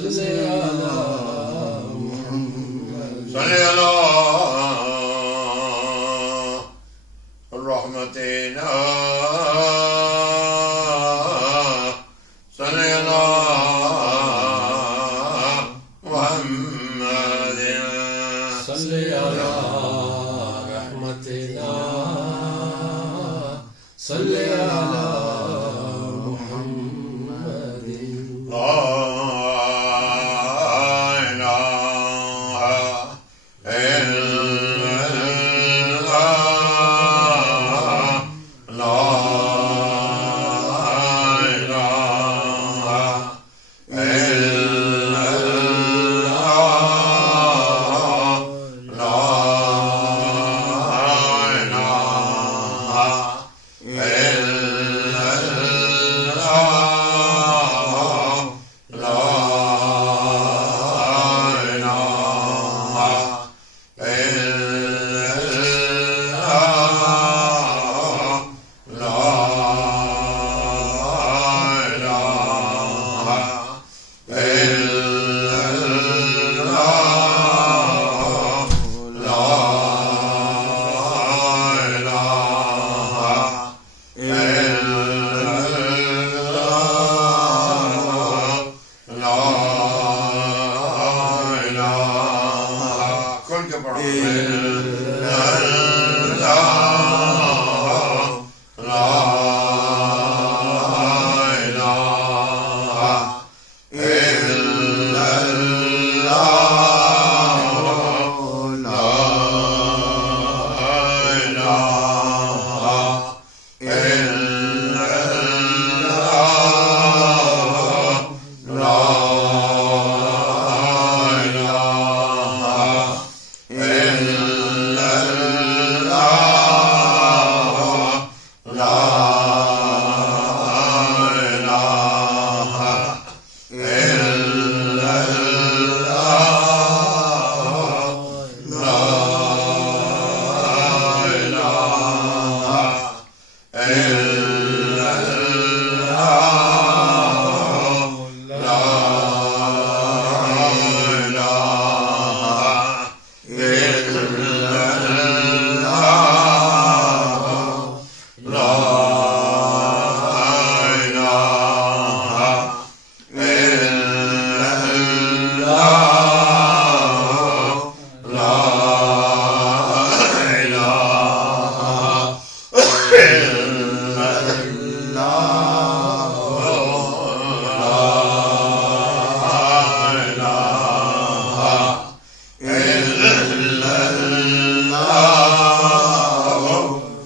صلی علی محمد صلی علی رحمتنا صلی علی محمد صلی علی رحمتنا صلی علی محمد لا إله إلا الله لا إله إلا الله لا إله إلا الله لا إله کھول کے پڑھو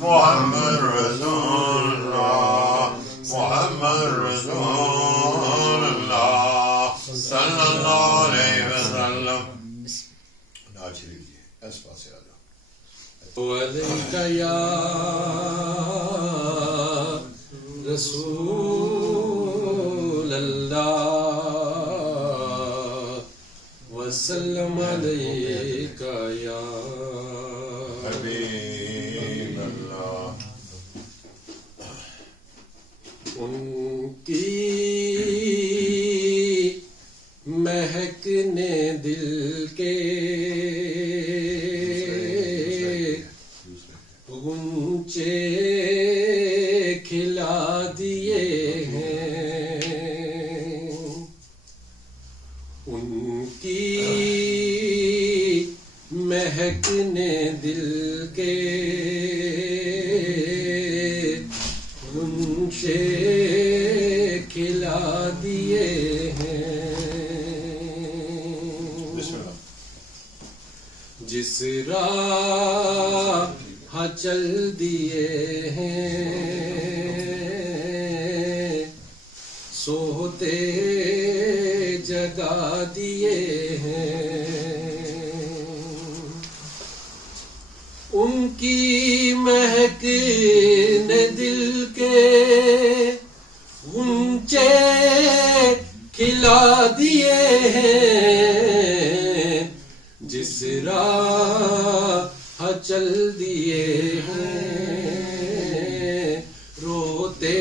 محمد رسول اللہ محمد رسول اللہ صلی اللہ علیہ وسلم نعت لیجیے اس پاس سے آ جاؤ وعلیک یا رسول اللہ وسلم علیک یا حبیب اللہ ان کی مہک نے دل کے غنچے کھلا دیے ہیں ان کی مہک نے دل کے غنچے کھلا دیے ہیں بسم اللہ جس راہ چل دیے ہیں سوتے جگا دیے ہیں ان کی مہک نے دل کے غنچے کھلا دیے ہیں جس راہ چل دیے ہیں روتے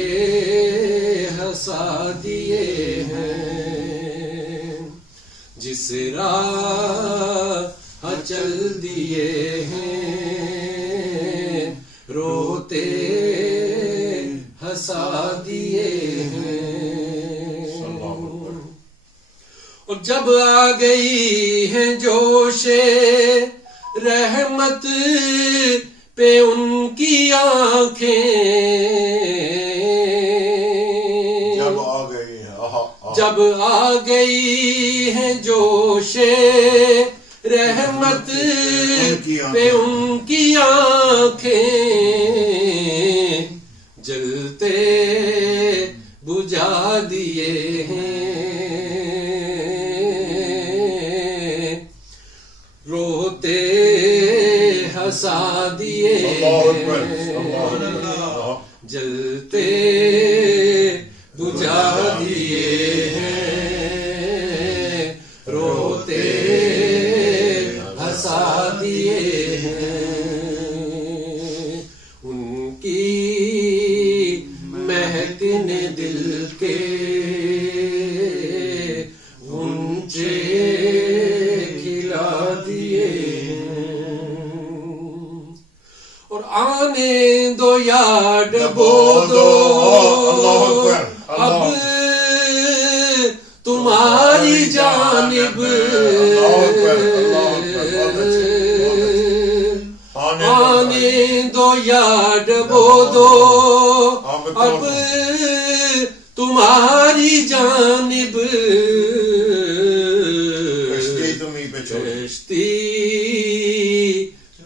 ہنسا دیے ہیں جس راہ چل دیے ہیں روتے ہنسا دیے ہیں اور جب آ گئی ہے جوش رحمت پہ ان کی آنکھیں جب آ گئی ہے جوش رحمت پہ ان کی آنکھیں جلتے بجھا دیے ہیں روتے ہنسا دیے جلتے بجھا دیے ہیں روتے ہنسا دیے ہیں ان کی مہک نے دل کے غنچے کھلا دیے اور آنے دو یا ڈبو دو اب تمہاری جانب آنے دو یا ڈبو دو اب تمہاری جانب کشتی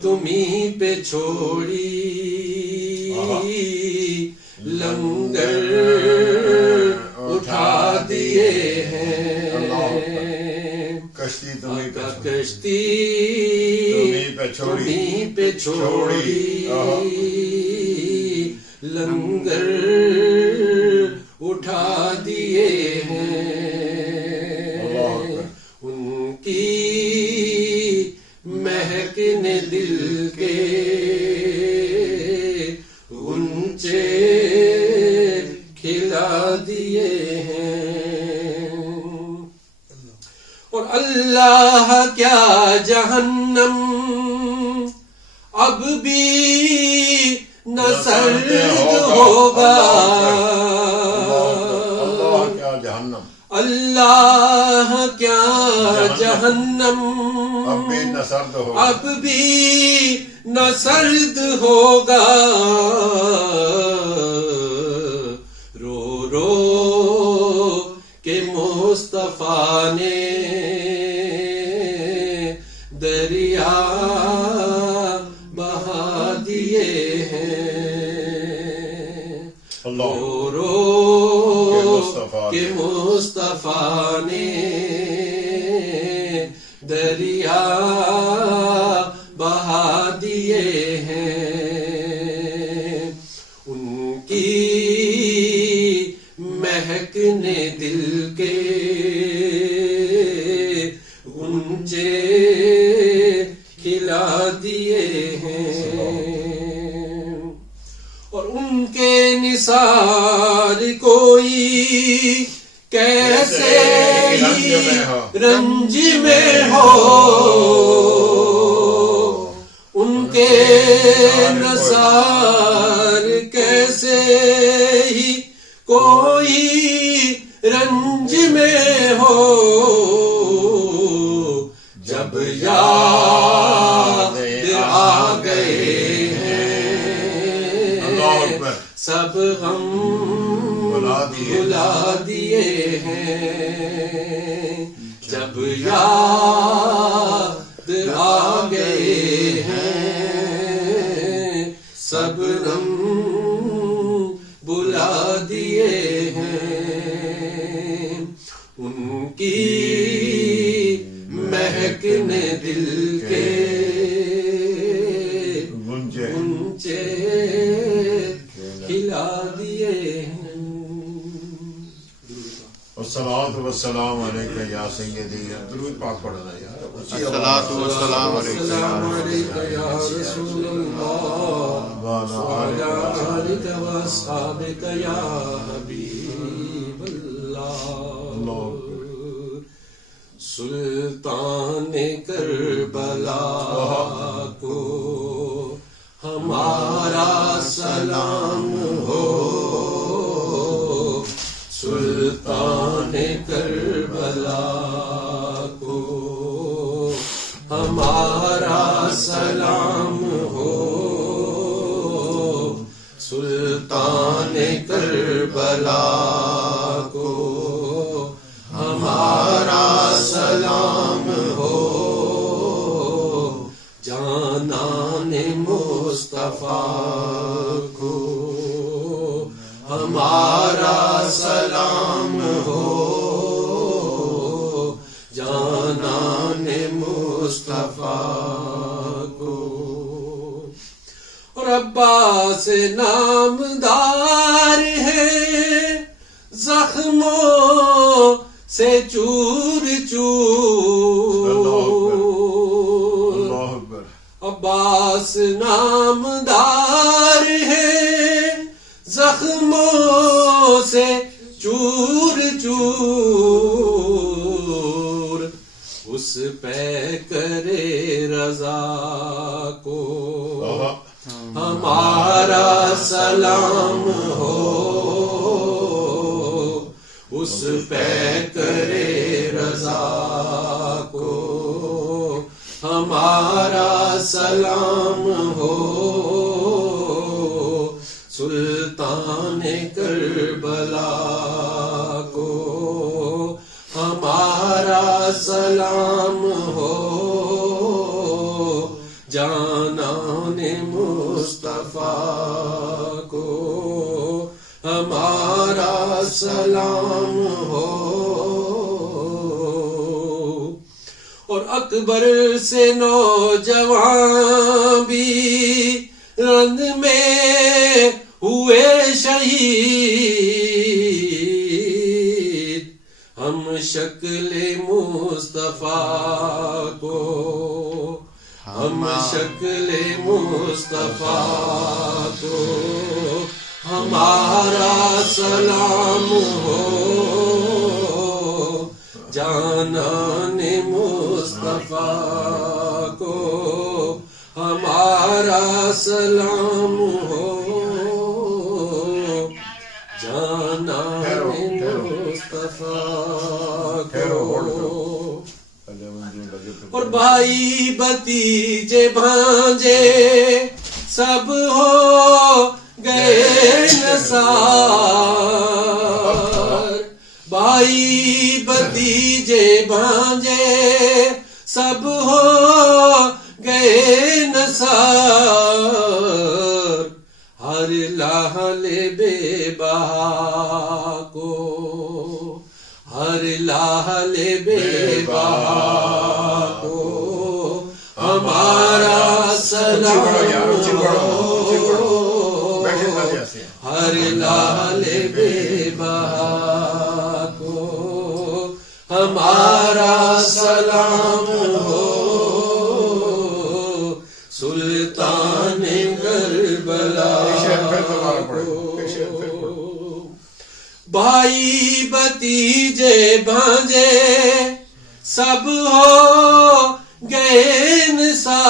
تمہیں پہ چھوڑی لنگر اٹھا دیے ہیں کشتی تمہیں پہ چھوڑی لنگر اٹھا دیے ہیں ان کی مہک نے دل کے غنچے کھلا دیے ہیں اور اللہ کیا جہنم اب بھی نہ سرد ہوگا اللہ کیا جہنم اب بھی نہ سرد ہوگا رو رو کہ مصطفیٰ نے دریا بہا دیے ہیں رو رو کہ مصطفیٰ نے دریا بہا دیے ہیں ان کی مہک نے دل کے غنچے کھلا دیے ہیں اور ان کے نثار کوئی کیسے ہی رنج میں ہو ان کے نثار کیسے ہی کوئی رنج میں ہو جب یاد آ گئے ہیں سب غم بھلا دیے ہیں جب یاد آ گئے ہیں سب غم بھلا دیے ہیں ان کی مہک نے دل کے غنچے کھلا دیے ہیں والصلاة والسلام علیکہ یا سیدی درود پاک پڑھنا یار الصلاۃ والسلام علیکہ یا رسول اللہ وعلی آلک واصحابک یا حبیب اللہ سلطان کربلا کو ہمارا سلام ہو، سلطان کربلا کو ہمارا سلام ہو، سلطان کربلا کو ہمارا سلام ہو، جانان مصطفیٰ کو ہمارا سلام ہو، جانان مصطفیٰ کو، اور عباس نامدار ہے زخموں سے چور چور، عباس نامدار ہے زخموں سے چور چور، اس پہ کرے رضا کو ہمارا سلام ہو، اس پہ کرے رضا کو ہمارا سلام ہو، سلطان کربلا کو ہمارا سلام ہو، جانان مصطفیٰ کو ہمارا سلام ہو، اور اکبر سے نوجوان بھی رند میں ہوئے شہید، ہم شکل مصطفیٰ کو، ہم شکل مصطفیٰ کو ہمارا سلام ہو، جانان مصطفیٰ کو ہمارا سلام ہو، جانان مصطفیٰ کو، اور بھائی بھتیجے بھانجے سب ہو گئے نثار، بھائی بھتیجے بھانجے سب ہو گئے نثار، ہر لحل بے بہا کو، ہر لحل بے بہا کو ہمارا سلام ہو، ہر لحل بے بہا کو ہمارا سلام ہو، سلطان کربلا کو، بھائی بھتیجے بھانجے سب ہو گئے نثار،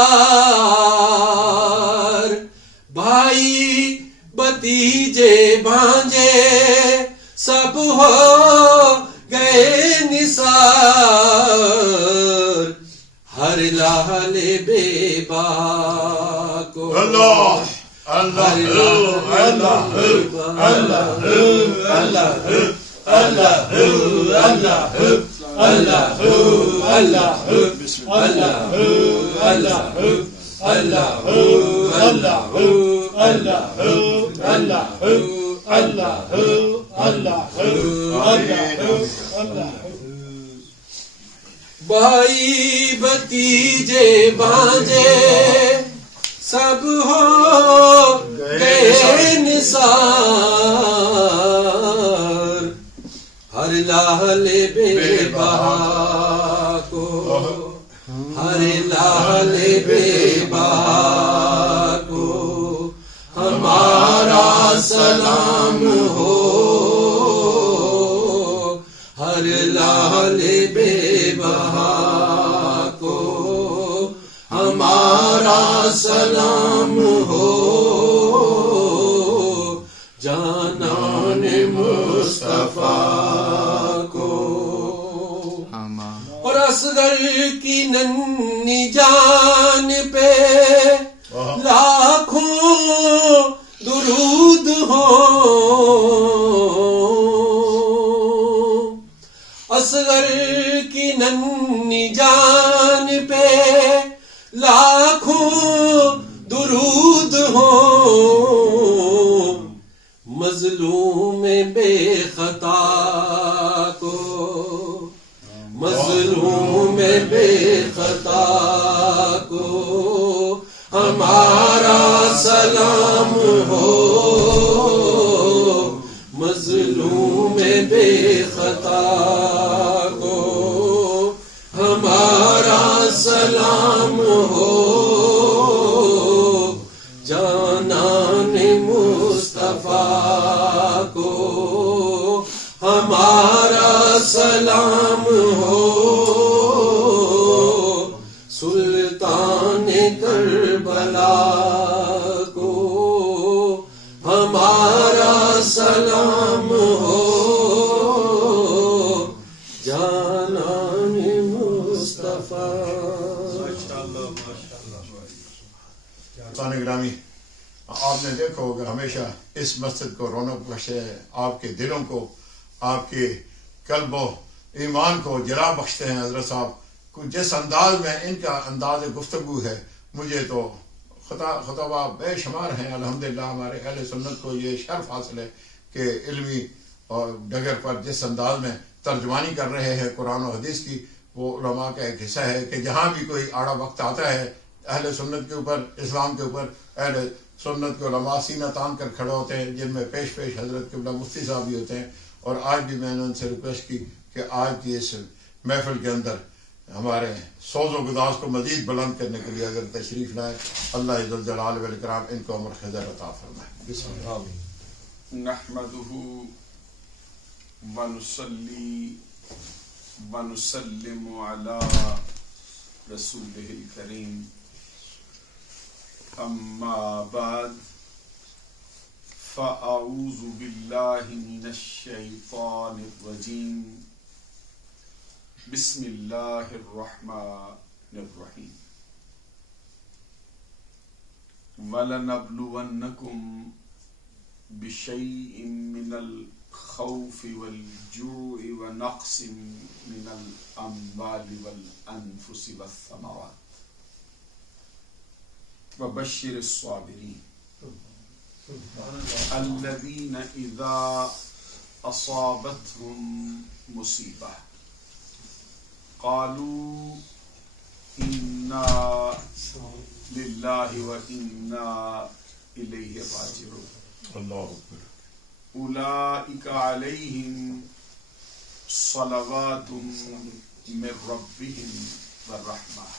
بھائی بھتیجے بھانجے سب ہو گئے نثار، ہر لحل بے بہا کو اللہ ہر لحل بے بہا بھائی بھتیجے بھانجے سب ہو گئے نثار، ہر لحل بے بہا کو، ہر لحل بے بہا کو ہمارا سلام ہو، ہر لال بے بہا کو ہمارا سلام ہو، جانان مصطفیٰ کو، اور اصغر کی ننھی جان پہ لاکھوں درود ہو، اصغر کی ننھی جان پہ لاکھوں درود ہو، مظلوم بے خطا کو، مظلوم بے خطا کو ہمارا سلام ہو، مظلوم بے خطا کو ہمارا سلام ہو، جانان مصطفیٰ کو ہمارا سلام ہو، سلطان کربلا کو ہمارا سلام ہو، جانان مصطفیٰ۔ گرامی، آپ نے دیکھا ہوگا ہمیشہ اس مسجد کو رونق بخشے، آپ کے دلوں کو، آپ کے قلب و ایمان کو جلا بخشتے ہیں حضرت صاحب۔ جس انداز میں ان کا انداز گفتگو ہے، مجھے تو خطبہ بے شمار ہیں۔ الحمدللہ ہمارے اہل سنت کو یہ شرف حاصل ہے کہ علمی اور ڈگر پر جس انداز میں ترجمانی کر رہے ہیں قرآن و حدیث کی، وہ علماء کا ایک حصہ ہے کہ جہاں بھی کوئی آڑا وقت آتا ہے اہل سنت کے اوپر، اسلام کے اوپر، اہل سنت کے علماء سینہ تان کر کھڑے ہوتے ہیں، جن میں پیش حضرت قبلہ مفتی صاحب بھی ہوتے ہیں۔ اور آج بھی میں نے ان سے ریکویسٹ کی کہ آج کی اس محفل کے اندر ہمارے سوز و گداز کو مزید بلند کرنے کے لیے اگر تشریف لائے، اللہ عز الجلال والاکرام ان کو عمر خضر عطا فرمائے۔ بسم اللہ۔ نحمده ونصلي ونسلم على رسوله الكريم، اما بعد، فاعوذ بالله من الشيطان الرجيم، بسم الله الرحمن الرحيم، وَلَنَبْلُوَنَّكُمْ بِشَيْءٍ مِّنَ الْخَوْفِ وَالْجُوعِ وَنَقْصٍ مِّنَ الْأَمْوَالِ وَالْأَنفُسِ وَالثَّمَرَاتِ وَبَشِّرِ الصَّابِرِينَ الَّذِينَ إِذَا أَصَابَتْهُمْ مُصِيبَةٌ قَالُوا إِنَّا لِلَّهِ وَإِنَّا إِلَيْهِ راجعون اللہ اکبر۔ أولئك عليهم صلوات من ربهم ورحمة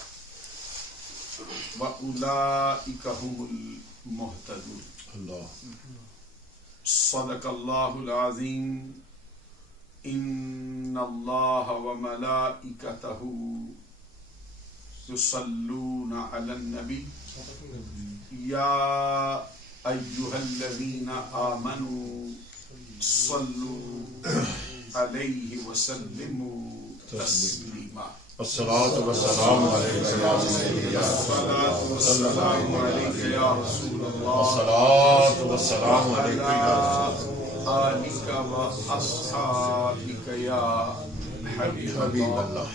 وأولئك هم المهتدون۔ اللہ صدق الله العظيم۔ إن الله وملائكته يصلون على النبي يا أيها الذين آمنوا صلوا عليه وسلموا تسليما۔ الصلاة والسلام عليك يا سيدي يا الصلاة والسلام عليك يا رسول الله، الصلاة والسلام عليك يا رسول آلك وأصحابك يا حبيب حبيب الله۔ الله۔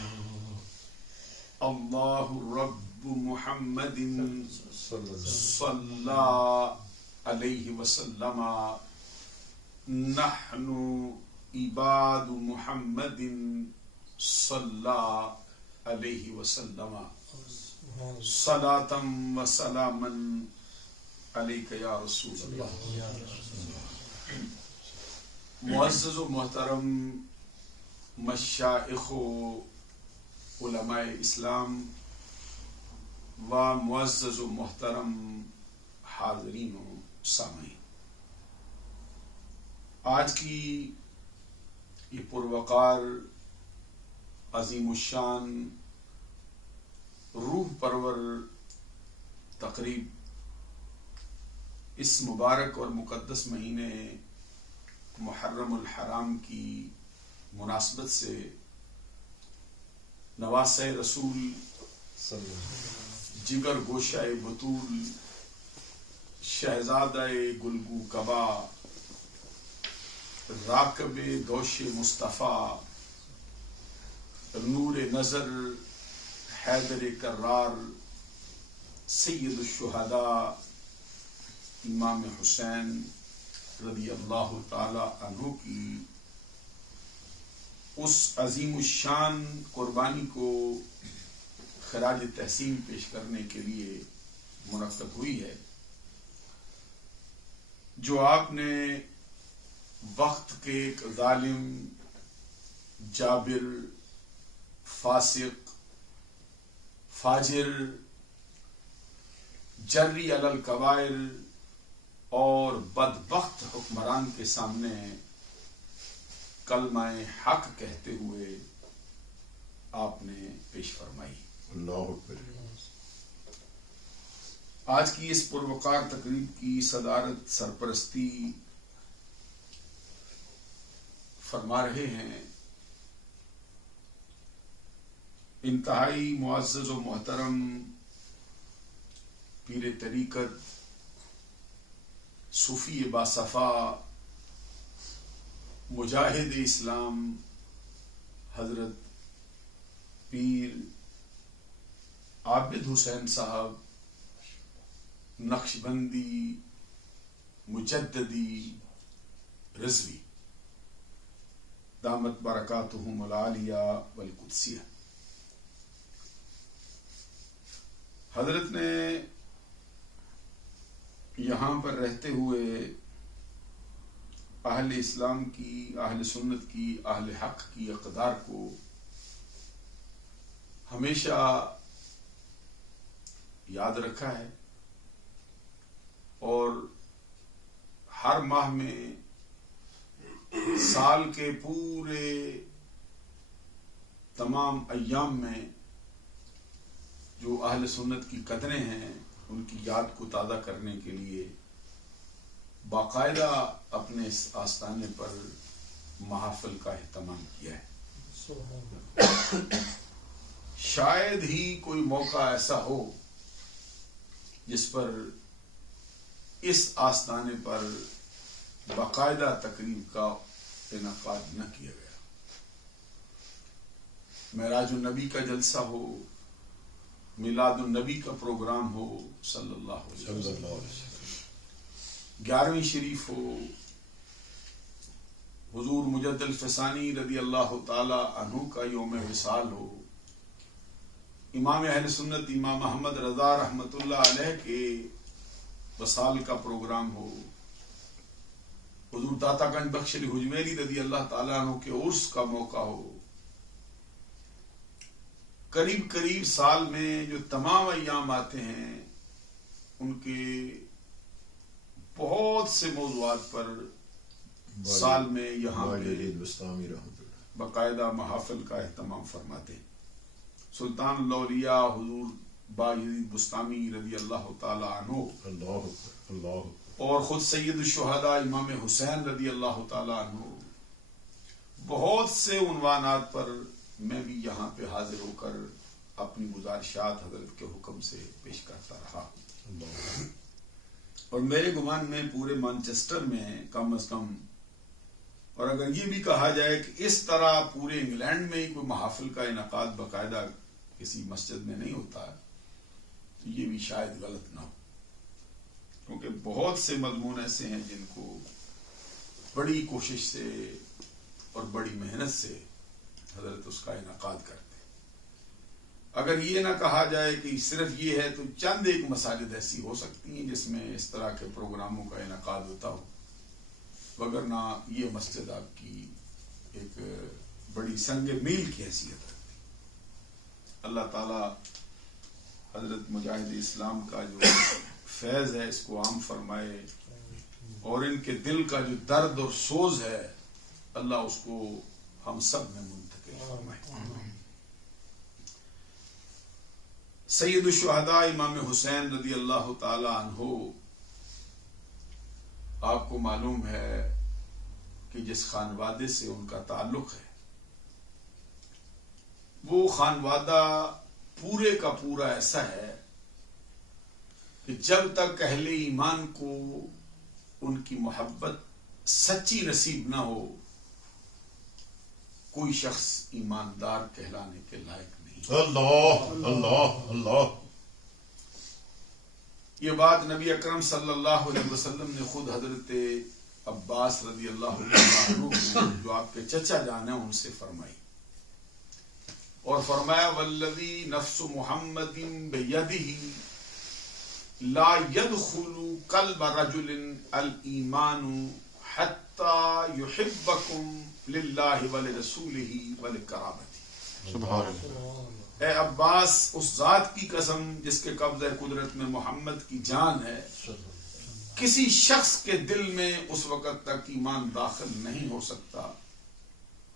الله رب محمد صلى عليه وسلم، نحن عباد محمد صلى عليه وسلم، صلاة وسلاما عليك يا رسول الله۔ معزز و محترم مشائخ و علماء اسلام و معزز و محترم حاضرین و سامعین، آج کی یہ پروقار عظیم الشان روح پرور تقریب اس مبارک اور مقدس مہینے محرم الحرام کی مناسبت سے نواسہ رسول جگر گوشہ بطول شہزادہ گلگو کبا راکب دوش مصطفیٰ نور نظر حیدر کرار سید الشہداء امام حسین رضی اللہ تعالی عنہ کی اس عظیم الشان قربانی کو خراج تحسین پیش کرنے کے لیے منعقد ہوئی ہے، جو آپ نے وقت کے ایک ظالم، جابر، فاسق، فاجر، جری علی الکبائر اور بدبخت حکمران کے سامنے کلمہ حق کہتے ہوئے آپ نے پیش فرمائی۔ اللہ اکبر۔ آج کی اس پروقار تقریب کی صدارت سرپرستی فرما رہے ہیں انتہائی معزز و محترم پیر طریقت، صوفی باصفا، مجاہد اسلام حضرت پیر عابد حسین صاحب نقشبندی مجددی رضوی دامت برکاتہم العالیہ والقدسیہ۔ حضرت نے یہاں پر رہتے ہوئے اہل اسلام کی، اہل سنت کی، اہل حق کی اقدار کو ہمیشہ یاد رکھا ہے، اور ہر ماہ میں سال کے پورے تمام ایام میں جو اہل سنت کی قدریں ہیں ان کی یاد کو تازہ کرنے کے لیے باقاعدہ اپنے اس آستانے پر محافل کا اہتمام کیا ہے۔ شاید ہی کوئی موقع ایسا ہو جس پر اس آستانے پر باقاعدہ تقریب کا انعقاد نہ کیا گیا۔ معراج النبی کا جلسہ ہو، میلاد النبی کا پروگرام ہو صلی اللہ علیہ وسلم، 11ویں شریف ہو، حضور مجد الفسانی رضی اللہ تعالی عنہ کا یوم وصال ہو، امام اہل سنت امام محمد رضا رحمت اللہ علیہ کے وصال کا پروگرام ہو، حضور داتا گنج بخش علی حجویری رضی اللہ تعالیٰ عنہ کے عرس کا موقع ہو، قریب قریب سال میں جو تمام ایام آتے ہیں ان کے بہت سے موضوعات پر سال میں یہاں باقاعدہ محافل کا اہتمام فرماتے ہیں۔ سلطان الاولیاء حضور باجید بستامی رضی اللہ تعالی عنہ اور خود سید الشہداء امام حسین رضی اللہ تعالی عنہ، بہت سے عنوانات پر میں بھی یہاں پہ حاضر ہو کر اپنی گزارشات حضرت کے حکم سے پیش کرتا رہا، اور میرے گمان میں پورے مانچسٹر میں کم از کم، اور اگر یہ بھی کہا جائے کہ اس طرح پورے انگلینڈ میں ہی کوئی محافل کا انعقاد باقاعدہ کسی مسجد میں نہیں ہوتا، تو یہ بھی شاید غلط نہ ہو، کیونکہ بہت سے مضمون ایسے ہیں جن کو بڑی کوشش سے اور بڑی محنت سے حضرت اس کا انعقاد کرتے ہیں۔ اگر یہ نہ کہا جائے کہ صرف یہ ہے تو چند ایک مساجد ایسی ہو سکتی ہیں جس میں اس طرح کے پروگراموں کا انعقاد ہوتا ہو، وگرنہ یہ مسجد آپ کی ایک بڑی سنگ میل کی حیثیت رکھتی۔ اللہ تعالی حضرت مجاہد اسلام کا جو فیض ہے اس کو عام فرمائے، اور ان کے دل کا جو درد اور سوز ہے اللہ اس کو ہم سب میں منتقل فرمائے۔ سید الشہداء امام حسین رضی اللہ تعالی عنہ، آپ کو معلوم ہے کہ جس خانوادے سے ان کا تعلق ہے وہ خانوادہ پورے کا پورا ایسا ہے کہ جب تک اہل ایمان کو ان کی محبت سچی نصیب نہ ہو کوئی شخص ایماندار کہلانے کے لائق نہیں۔ اللہ اللہ اللہ، یہ بات نبی اکرم صلی اللہ علیہ وسلم نے خود حضرت عباس رضی اللہ عنہ جو آپ کے چچا جان ہیں ان سے فرمائی، اور فرمایا والذی نفس محمد بیدہ لا يدخل قلب رجل الایمان حتی یحبکم للہ ولرسولہ ولقرابتہ۔ سبحان اللہ۔ اے عباس، اس ذات کی قسم جس کے قبضہ قدرت میں محمد کی جان ہے، کسی شخص کے دل میں اس وقت تک ایمان داخل نہیں ہو سکتا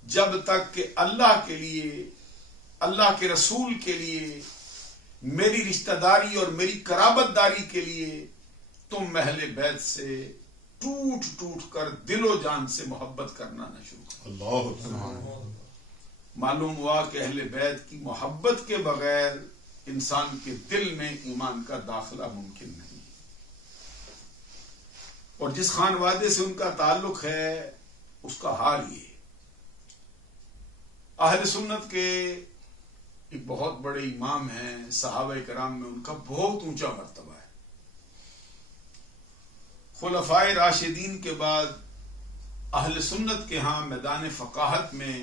جب تک کہ اللہ کے لیے، اللہ کے رسول کے لیے، میری رشتہ داری اور میری قرابت داری کے لیے تم اہل بیت سے ٹوٹ ٹوٹ کر دل و جان سے محبت کرنا نہ شروع کرو۔ اللہ، معلوم ہوا کہ اہل بیت کی محبت کے بغیر انسان کے دل میں ایمان کا داخلہ ممکن نہیں، اور جس خانوادے سے ان کا تعلق ہے اس کا حال یہ ہے۔ اہل سنت کے ایک بہت بڑے امام ہیں، صحابہ کرام میں ان کا بہت اونچا مرتبہ ہے۔ خلفائے راشدین کے بعد اہل سنت کے ہاں میدان فقاہت میں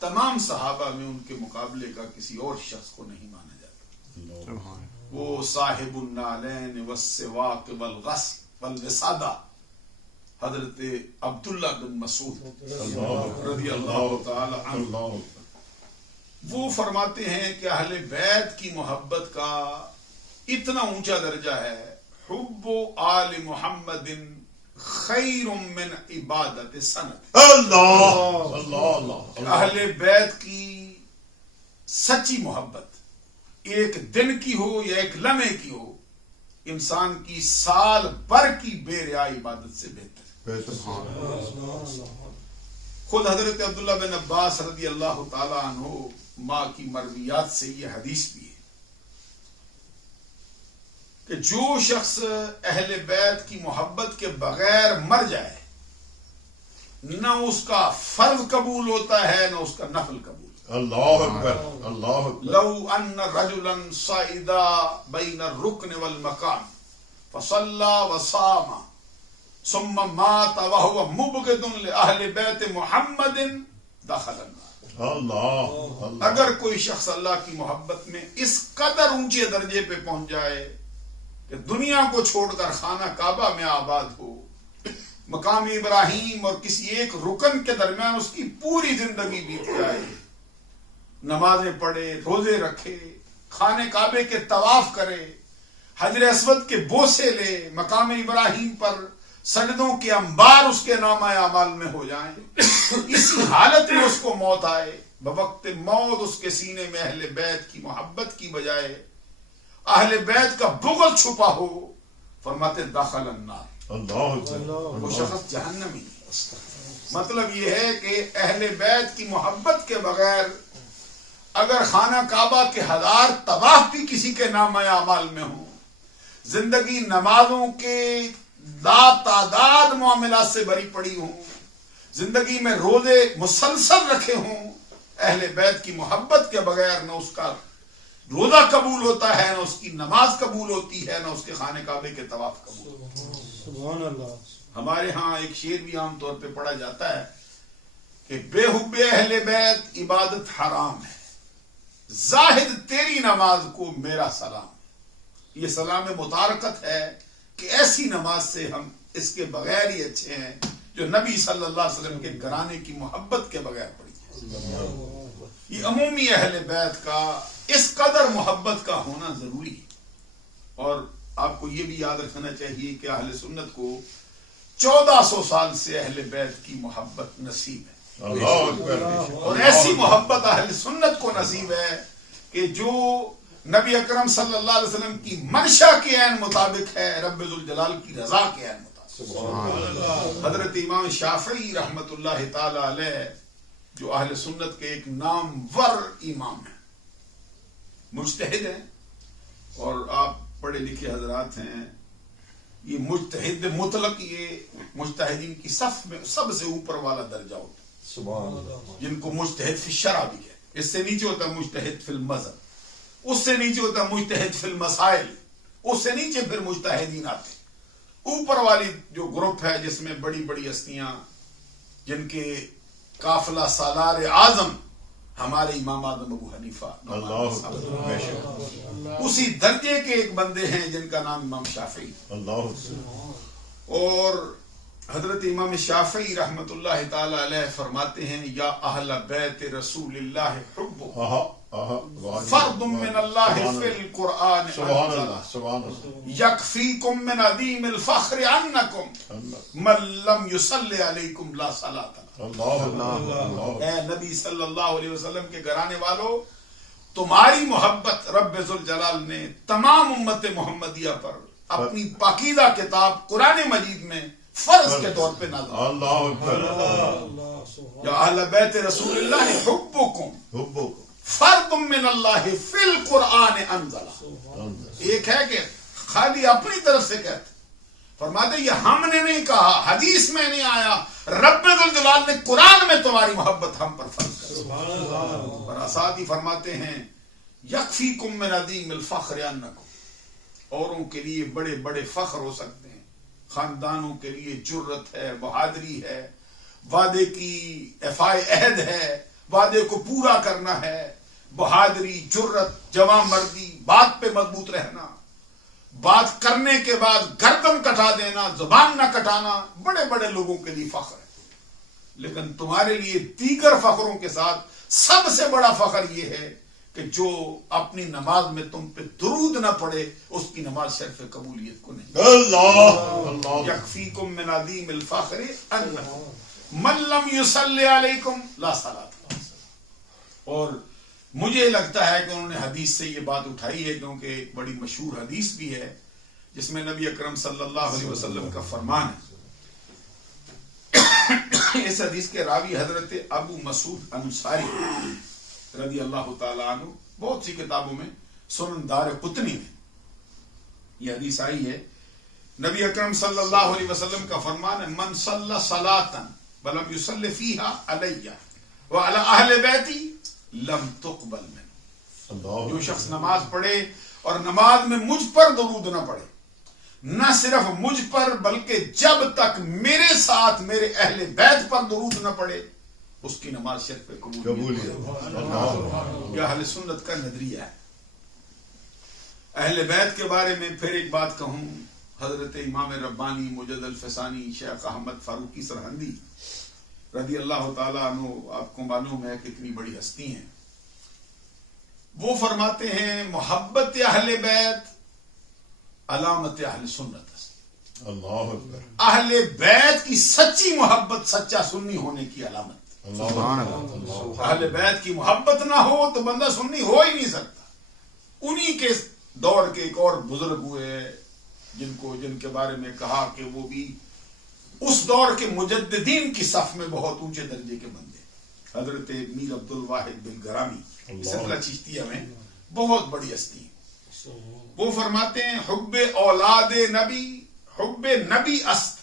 تمام صحابہ میں ان کے مقابلے کا کسی اور شخص کو نہیں مانا جاتا۔ وہ صاحب النالین والسواق والغسل والوسادہ حضرت عبداللہ بن مسعود رضی اللہ تعالی عنہ، وہ فرماتے ہیں کہ اہل بیت کی محبت کا اتنا اونچا درجہ ہے، حب آل محمد خیر من عبادت سنت۔ اللہ اللہ، اہل بیت کی سچی محبت ایک دن کی ہو یا ایک لمحے کی ہو، انسان کی سال بھر کی بے ریا عبادت سے بہتر ہے۔ خود حضرت عبداللہ بن عباس رضی اللہ تعالی عنہ ماں کی مرویات سے یہ حدیث بھی ہے کہ جو شخص اہل بیت کی محبت کے بغیر مر جائے نہ اس کا فرض قبول ہوتا ہے نہ اس کا نفل قبول۔ اللہ اکبر، اللہ اکبر۔ لو ان رجلا صعدا بین الرکن والمقام فصلى وصام ثم مات وهو مبغض لأهل بیت محمد دخل النار۔ اللہ، اگر کوئی شخص اللہ کی محبت میں اس قدر اونچے درجے پہ پہنچ جائے کہ دنیا کو چھوڑ کر خانہ کعبہ میں آباد ہو، مقام ابراہیم اور کسی ایک رکن کے درمیان اس کی پوری زندگی بیت جائے، نمازیں پڑھے، روزے رکھے، خانے کعبے کے طواف کرے، حجر اسود کے بوسے لے، مقام ابراہیم پر سجدوں کے انبار اس کے نامہ اعمال میں ہو جائیں، اسی حالت میں اس کو موت آئے، بوقت موت اس کے سینے میں اہل بیت کی محبت کی بجائے اہل بیت کا بغض چھپا ہو، فرماتے دخل النار، اللہ اکبر۔ وہ شخص جہنمی ہے۔ مطلب یہ ہے کہ اہل بیت کی محبت کے بغیر اگر خانہ کعبہ کے 1000 طواف بھی کسی کے نامہ اعمال میں ہوں، زندگی نمازوں کے تعداد معاملات سے بری پڑی ہوں، زندگی میں روزے مسلسل رکھے ہوں، اہل بیت کی محبت کے بغیر نہ اس کا روزہ قبول ہوتا ہے، نہ اس کی نماز قبول ہوتی ہے، نہ اس کے خانے کعبے کے طواف قبول ہوتے ہیں۔ سبحان اللہ۔ ہمارے ہاں ایک شعر بھی عام طور پہ پڑھا جاتا ہے کہ بے حب اہل بیت عبادت حرام ہے، زاہد تیری نماز کو میرا سلام۔ یہ سلام متارکت ہے کہ ایسی نماز سے ہم اس کے بغیر ہی اچھے ہیں جو نبی صلی اللہ علیہ وسلم کے گھرانے کی محبت کے بغیر پڑھی جائے۔ یہ عمومی اہل بیت کا اس قدر محبت کا ہونا ضروری ہے، اور آپ کو یہ بھی یاد رکھنا چاہیے کہ اہل سنت کو 1400 سال سے اہل بیت کی محبت نصیب ہے، اللہ اکبر۔ اور ایسی محبت اہل سنت کو نصیب ہے کہ جو نبی اکرم صلی اللہ علیہ وسلم کی منشا کے عین مطابق ہے، رب ذوالجلال کی رضا کے عین مطابق۔ حضرت امام شافعی رحمت اللہ تعالی علیہ جو اہل سنت کے ایک نامور امام ہیں، مجتہد ہیں، اور آپ پڑھے لکھے حضرات ہیں، یہ مجتہد مطلق، یہ مجتہدین کی صف میں سب سے اوپر والا درجہ ہوتا ہے، جن کو مجتہد فی الشرع بھی ہے۔ اس سے نیچے ہوتا ہے مجتہد فی المذہب، اس سے نیچے ہوتا ہے مجتہد فی المسائل، اس سے نیچے پھر مجتہدین آتے ہیں۔ اوپر والی جو گروپ ہے جس میں بڑی بڑی ہستیاں جن کے قافلہ سالار اعظم ہمارے امام اعظم ابو حنیفہ، اسی درجے کے ایک بندے ہیں جن کا نام امام شافعی، اور حضرت امام شافعی رحمت اللہ تعالی علیہ فرماتے ہیں یا اہل بیت رسول اللہ حب فرد من اللہ فی القرآن سبحان اللہ، سبحان اللہ، یکفیکم من عدیم الفخر انکم من لم یصلی علیکم لا صلاۃ لہ۔ اے نبی صلی اللہ علیہ وسلم کے گھرانے والوں، تمہاری محبت رب ذوالجلال نے تمام امت محمدیہ پر اپنی پاکیزہ کتاب قرآن مجید میں فرض کے طور پہ نازل۔ اللہ اکبر، یا اہل بیت رسول اللہ حبکم فرد من اللہ فی القرآن انزلہ۔ ایک ہے کہ خالی اپنی طرف سے کہتے، فرماتے یہ ہم نے نہیں کہا، حدیث میں نہیں آیا، رب ذوالجلال نے قرآن میں تمہاری محبت ہم پر فرض کر۔ اور ساتھ ہی فرماتے ہیں یکفیکم من عظیم الفخر انکم، اوروں کے لیے بڑے بڑے فخر ہو سکتے ہیں، خاندانوں کے لیے جرت ہے، بہادری ہے، وعدے کی ایفائے عہد ہے، وعدے کو پورا کرنا ہے، بہادری، جرت، جواں مردی، بات پہ مضبوط رہنا، بات کرنے کے بعد گردن کٹا دینا، زبان نہ کٹانا، بڑے بڑے لوگوں کے لیے فخر ہے۔ لیکن تمہارے لیے دیگر فخروں کے ساتھ سب سے بڑا فخر یہ ہے کہ جو اپنی نماز میں تم پہ درود نہ پڑے اس کی نماز شرف قبولیت کو نہیں۔ اللہ یکفیکم من عظیم الفخر انکم من لم یصلی علیکم لا صلاۃ۔ اور مجھے لگتا ہے کہ انہوں نے حدیث سے یہ بات اٹھائی ہے، کیونکہ ایک بڑی مشہور حدیث بھی ہے جس میں نبی اکرم صلی اللہ علیہ وسلم کا فرمان ہے۔ اس حدیث کے راوی حضرت ابو مسعود انصاری رضی اللہ تعالی عنہ، بہت سی کتابوں میں، سنن دارقطنی میں یہ حدیث آئی ہے۔ نبی اکرم صلی اللہ علیہ وسلم کا فرمان ہے من صلی صلاۃ ولم یصلی فیہا علی وعلی اہل بیتی لم تقبل منہ۔ جو شخص نماز پڑھے اور نماز میں مجھ پر درود نہ پڑھے، نہ صرف مجھ پر بلکہ جب تک میرے ساتھ میرے اہل بیت پر درود نہ پڑھے، اس کی نماز شرف قبولیت۔ یہ اہل سنت کا نظریہ ہے۔ اہل بیت کے بارے میں پھر ایک بات کہوں، حضرت امام ربانی مجد الفسانی شیخ احمد فاروقی سرہندی رضی اللہ تعالیٰ عنہ، آپ کو معلوم ہے کتنی بڑی ہستی ہیں، وہ فرماتے ہیں محبت اہل بیت علامت اہل سنت۔ اللہ اکبر، اہل بیت کی سچی محبت سچا سنی ہونے کی علامت۔ اہل بیت کی محبت نہ ہو تو بندہ سنی ہو ہی نہیں سکتا۔ انہی کے دور کے ایک اور بزرگ ہوئے جن کے بارے میں کہا کہ وہ بھی اس دور کے مجددین کی صف میں بہت اونچے درجے کے بندے، حضرت میر عبد الواحد بن گرامی سلسلہ چشتیہ میں بہت بڑی ہستی۔ وہ فرماتے ہیں حب اولاد نبی حب نبی است،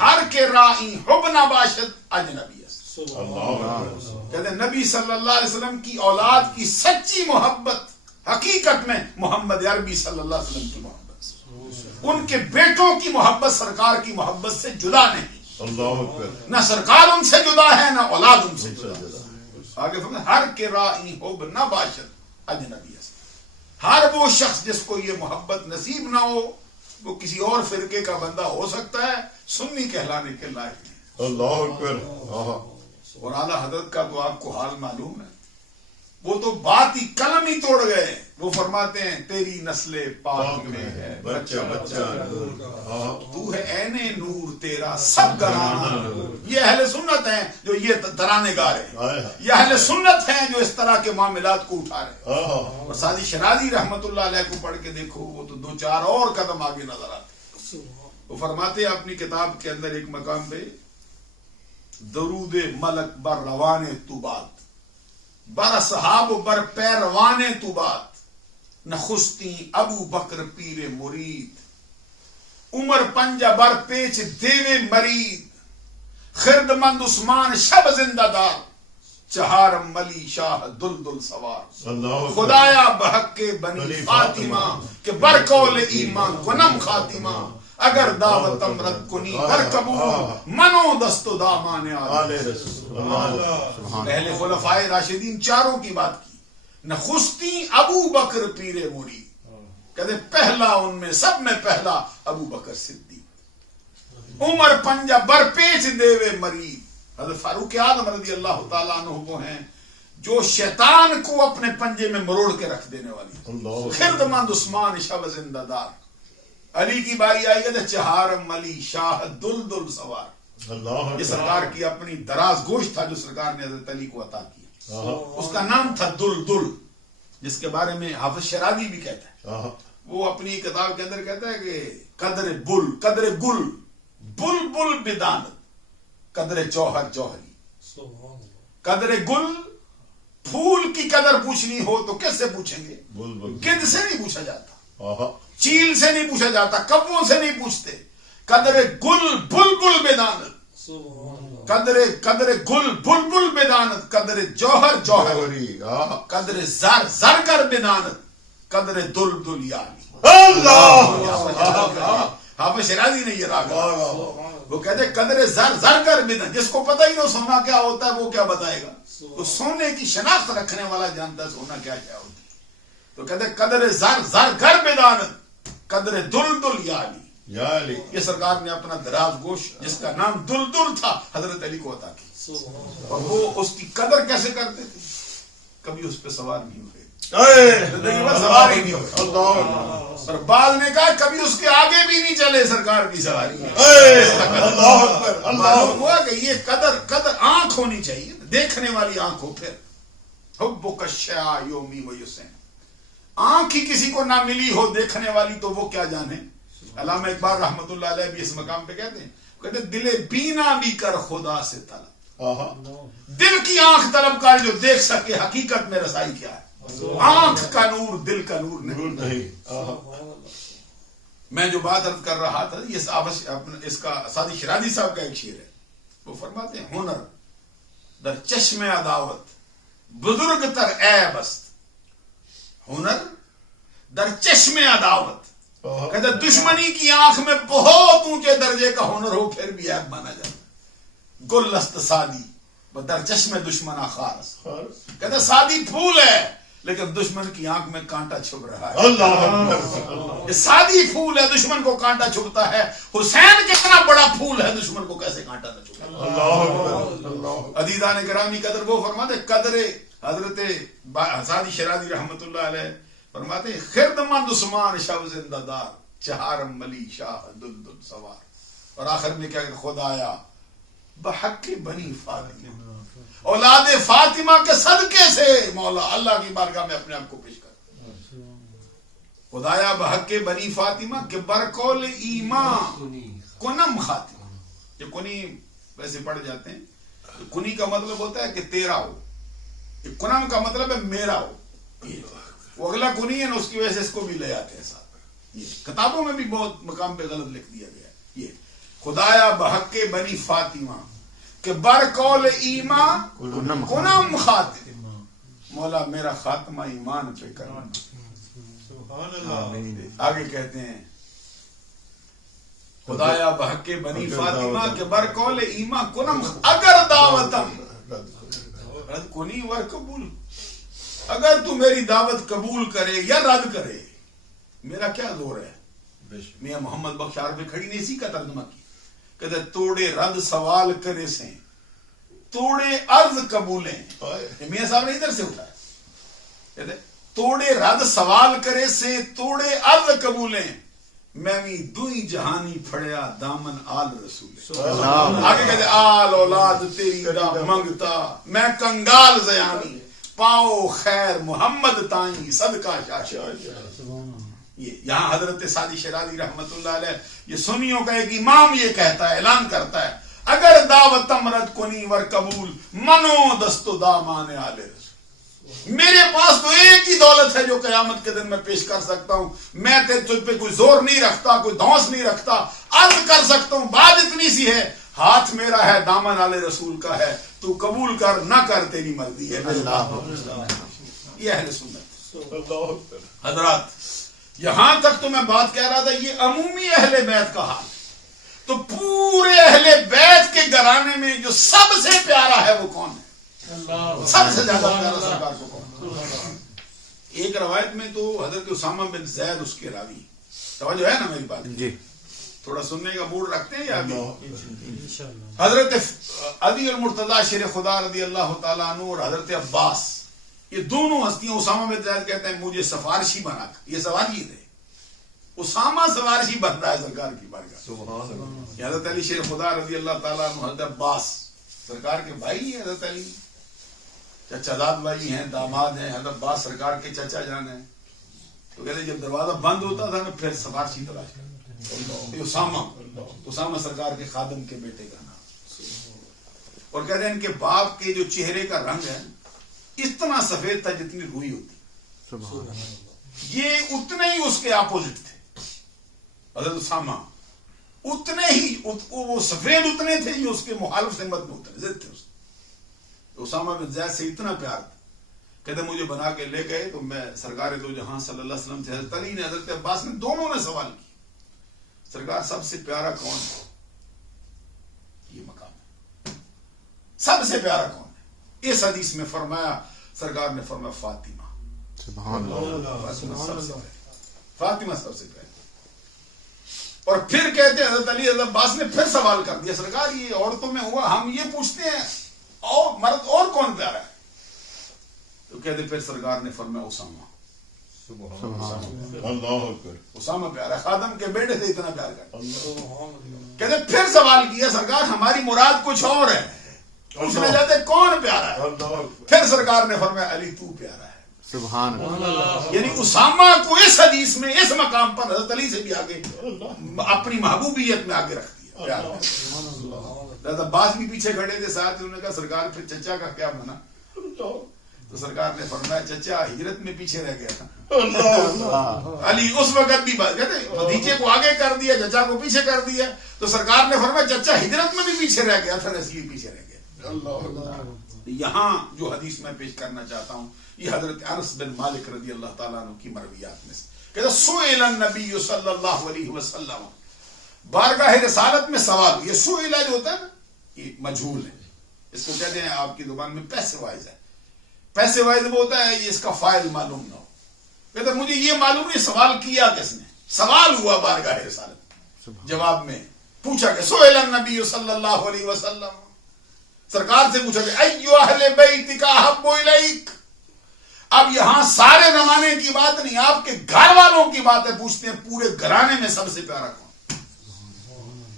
ہر کے رائی حب نباشد اجنبی است۔ کہتے ہیں نبی صلی اللہ علیہ وسلم کی اولاد کی سچی محبت حقیقت میں محمد عربی صلی اللہ علیہ وسلم کی محبت، ان کے بیٹوں کی محبت سرکار کی محبت سے جدا نہیں۔ اللہ اکبر، نہ سرکار ان سے جدا ہے نہ اولاد ان سے جدا ہے۔ آگے فرماتے ہیں ہر کے رائی حب نباشد اجنبی است، ہر وہ شخص جس کو یہ محبت نصیب نہ ہو وہ کسی اور فرقے کا بندہ ہو سکتا ہے، سنی کہلانے کے لائق نہیں۔ اللہ اکبر۔ اور اعلیٰ حضرت کا تو آپ کو حال معلوم ہے، وہ تو بات ہی قلم ہی توڑ گئے. وہ فرماتے ہیں تیری نسل پاک میں ہے بچہ بچہ تو ہے عین نور تیرا سب گھرانہ. یہ اہل سنت ہیں جو یہ ترانے گا رہے ہیں. یہ اہل سنت ہیں جو اس طرح کے معاملات کو اٹھا رہے ہیں. اور سادی شرازی رحمت اللہ علیہ کو پڑھ کے دیکھو, وہ تو 2-4 اور قدم آگے نظر آتے. وہ فرماتے ہیں اپنی کتاب کے اندر ایک مقام پہ, درود ملک بر روان تو بات بر اصحاب بر پیروان تو بات, نخستی ابو بکر پیر مرید, عمر پنجہ بر پیچ دیوے مرید, خرد مند عثمان شب زندہ دار, چہارم ملی شاہ دلدل سوار. خدایا بحق کے بنی فاطمہ کہ بر قول ایمان کنم خاتمہ, اگر دعوتم رد کنی بر قبول منو دست و دامان آلے. پہلے خلفائے راشدین چاروں کی بات کی. نخستی ابو بکر پیر مرید, کہتے پہلا ان میں سب میں پہلا ابو بکر صدیق. عمر پنجہ بر پیچ دیوے مرید, حضرت فاروق اعظم رضی اللہ تعالیٰ عنہ وہ ہیں جو شیطان کو اپنے پنجے میں مروڑ کے رکھ دینے والی. خرد مند عثمان شب زندہ دار. علی کی باری آئی کہ چہارم علی شاہ دلدل سوار. یہ سرکار کی اپنی دراز گوشت تھا جو سرکار نے حضرت علی کو عطا کیا. اس کا نام تھا دلدل, جس کے بارے میں حافظ شرازی بھی کہتا ہے. وہ اپنی کتاب کے اندر کہتا ہے کہ قدر گل بل بل بدانت, قدر جوہر جوہری. قدر گل, پھول کی قدر پوچھنی ہو تو کس سے پوچھیں گے؟ گند سے نہیں پوچھا جاتا, چیل سے نہیں پوچھا جاتا, کبوں سے نہیں پوچھتے. قدر گل بل بل بدانت, قدر گل بل بل بدانت, قدر جوہر جوہری, قدر زر زرگر بدانت, قدر دل دل یاری. حافظ شرازی نے یہ راگ, وہ کہتے قدر زر زرگر بدانت. جس کو پتہ ہی نہ سونا کیا ہوتا ہے وہ کیا بتائے گا؟ تو سونے کی شناخت رکھنے والا جانتا ہے سونا کیا کیا ہوتا ہے. تو کہتے قدر زر زرگر بدانت, قدر دل دل یاری. یہ سرکار نے اپنا دراز گوشت جس کا نام دلدل تھا حضرت علی کو عطا کی. اور وہ اس کی قدر کیسے کرتے تھے؟ کبھی اس پہ سوار نہیں ہوئے, سوار ہی نہیں ہوئے. اور بعض نے کہا کبھی اس کے آگے بھی نہیں چلے سرکار کی سواری. معلوم ہوا کہ یہ قدر آنکھ ہونی چاہیے, دیکھنے والی آنکھ ہو. پھر حبک الشیء یومی و یسین, آنکھ ہی کسی کو نہ ملی ہو دیکھنے والی تو وہ کیا جانے. علامہ اقبال رحمت اللہ علیہ بھی اس مقام پہ کہتے ہیں دل بینا بھی کر خدا سے طلب, دل کی آنکھ طلب کر جو دیکھ سکے حقیقت میں رسائی کیا ہے. آنکھ کا نور دل کا نور نہیں. میں جو بات عرض کر رہا تھا اس کا سادی شرازی صاحب کا ایک شعر ہے. وہ فرماتے ہیں ہنر در چشم عداوت بزرگ تر عیب است. ہنر در چشم عداوت, کہتے دشمنی کی آنکھ میں بہت اونچے درجے کا ہنر ہو پھر بھی عیب مانا جاتا. گل است سادی در چشم دشمن خاص, کہتے سادی پھول ہے لیکن دشمن کی آنکھ میں کانٹا چھپ رہا ہے. یہ سادی پھول ہے, دشمن کو کانٹا چھپتا ہے. حسین کتنا بڑا پھول ہے, دشمن کو کیسے کانٹا نہ چھپتا. عزیزان گرامی قدر وہ فرماتے قدر حضرت سادی شرازی رحمت اللہ علیہ فرماتے خرد مند عثمان شب زندہ دار, چہارم ملی شاہ دلدل سوار. اور آخر میں کیا کہ خدایا بحق بنی فاطمہ, اولاد فاطمہ کے صدقے سے مولا اللہ کی بارگاہ میں اپنے آپ کو پیش کر. خدایا بحق بنی فاطمہ کہ برقول ایمان کنم خاتمہ. یہ کنی ویسے پڑھ جاتے ہیں, کنی کا مطلب ہوتا ہے کہ تیرا ہو, کنم کا مطلب ہے میرا ہو. وہ اگلا کنی ہے نا, اس کی وجہ سے اس کو بھی لے آتے ہیں ساتھ. یہ کتابوں میں بھی بہت مقام پہ غلط لکھ دیا گیا. یہ خدایا بحق بنی فاطمہ کہ بر قول ایمان کنم خاتمہ, مولا میرا خاتمہ ایمان پہ کرنا. آگے کہتے ہیں خدایا بحق بنی فاطمہ کہ بر قول ایمان کنم, اگر دعوتم رد کنی ور قبول, اگر تو میری دعوت قبول کرے یا رد کرے میرا کیا زور ہے. میاں محمد بخش عرب کھڑی نے اسی کا ترجمہ کی, کہتے توڑے رد سوال کرے سے توڑے عرض قبولیں. میاں صاحب نے ادھر سے اٹھایا, کہتے توڑے رد سوال کرے سے توڑے عرض قبولیں میں بھی دوئی جہانی پھڑیا دامن آل رسول آگے کہتے آل اولاد تیری دا منگتا میں کنگال زیانی پاؤ خیر محمد تائیں صدقہ شاشا. یہاں حضرت سعدی شیرازی رحمت اللہ علیہ یہ سنیوں کا ایک امام یہ کہتا ہے، اعلان کرتا ہے اگر دعوت امرد کنی ور قبول منو دستو دامان آل رسول. میرے پاس تو ایک ہی دولت ہے جو قیامت کے دن میں پیش کر سکتا ہوں. میں تجھ پہ کوئی زور نہیں رکھتا، کوئی دھونس نہیں رکھتا، عرض کر سکتا ہوں. بات اتنی سی ہے، ہاتھ میرا ہے، دامن آل رسول کا ہے، تو قبول کر نہ کر تیری مرضی ہے. یہ اہل سنت. حضرات یہاں تک تو میں بات کہہ رہا تھا یہ عمومی اہل بیت کا حال. تو پورے اہل بیت کے گھرانے میں جو سب سے پیارا ہے وہ کون ہے؟ سب سے زیادہ پیارا سرکار کو کون؟ ایک روایت میں تو حضرت اسامہ بن زید اس کے راوی. توجہ ہے نا میری بات جی؟ تھوڑا سننے کا موڈ رکھتے ہیں یا حضرت علی المرتضی شیر خدا رضی اللہ تعالیٰ عنہ اور حضرت عباس، یہ دونوں ہستیاں اسامہ بن زید کہتے ہیں مجھے سفارشی بنا کر. یہ سواری تھے، اسامہ سفارشی بن رہا ہے سرکار کی بارگاہ. حضرت علی شیر خدا رضی اللہ تعالیٰ عنہ، حضرت عباس سرکار کے بھائی ہیں، حضرت علی چچا داد بھائی ہیں، داماد ہیں. حضرت عباس سرکار کے چچا جان ہیں. تو کہتے جب دروازہ بند ہوتا تھا نا پھر سفارشی تلاش کرتے. اسامہ سرکار کے خادم کے بیٹے کا نام. اور کہتے ہیں ان کے باپ کے جو چہرے کا رنگ ہے اتنا سفید تھا جتنی روئی ہوتی. یہ اتنے ہی اس کے اپوزٹ تھے. حضرت اسامہ اتنے ہی وہ سفید اتنے تھے جو اس کے مخالف سمت میں اتنے ضد تھے. اسامہ بن زید سے اتنا پیار تھا. کہتے مجھے بنا کے لے گئے تو میں سرکار دو جہاں صلی اللہ علیہ وسلم سے حضرت علی نے حضرت عباس نے دونوں نے سوال کیا سرکار سب سے پیارا کون ہے؟ یہ مقام ہے سب سے پیارا کون ہے. اس حدیث میں فرمایا سرکار نے فرمایا فاطمہ. سبحان اللہ. فاطمہ سب سے پیاری. اور پھر کہتے ہیں حضرت علی حضرت عباس نے پھر سوال کر دیا سرکار یہ عورتوں میں ہوا ہم یہ پوچھتے ہیں اور مرد اور کون پیارا ہے؟ تو کہتے پھر سرکار نے فرمایا اسامہ. اسامہ پیارا ہے. خادم کے بیٹے سے اتنا پیار کرتا. کہتے پھر سوال کیا سرکار ہماری مراد کچھ اور ہے. پوچھنے جاتے کون پیارا ہے؟ پھر سرکار نے فرمایا علی تو پیارا ہے. سبحان اللہ. یعنی اسامہ کو اس حدیث میں اس مقام پر حضرت علی سے بھی آگے اپنی محبوبیت میں آگے رکھ دیا. حضرت عباس بھی پیچھے کھڑے تھے ساتھ. انہوں نے کہا سرکار پھر چچا کا کیا بنا؟ تو سرکار نے فرمایا چچا ہجرت میں پیچھے رہ گیا تھا. علی اس وقت بھی بات کہتے بھتیجے کو آگے کر دیا چچا کو پیچھے کر دیا. تو سرکار نے فرمایا چچا ہجرت میں بھی پیچھے رہ گیا تھا اس لیے پیچھے رہ گیا. یہاں جو حدیث میں پیش کرنا چاہتا ہوں یہ حضرت انس بن مالک رضی اللہ تعالیٰ عنہ کی مرویات میں سے. کہتا سئل النبی صلی اللہ علیہ وسلم بارگاہ رسالت میں سوال. یہ سئل جو ہوتا ہے نا یہ مجہول ہے. اس کو کہتے ہیں آپ کی زبان میں پیسے وائز ہے. پیسے وائز وہ ہوتا ہے یہ اس کا فائل معلوم نہ ہو. کہتے مجھے یہ معلوم نہیں سوال کیا کس نے. سوال ہوا بارگاہ رسالت. جواب میں پوچھا کہ سئل النبی صلی اللہ علیہ وسلم سرکار سے پوچھا کہ ایو اہل بیت کا احب الیک. اب یہاں سارے زمانے کی بات نہیں آپ کے گھر والوں کی باتیں پوچھتے ہیں پورے گھرانے میں سب سے پیارا کون؟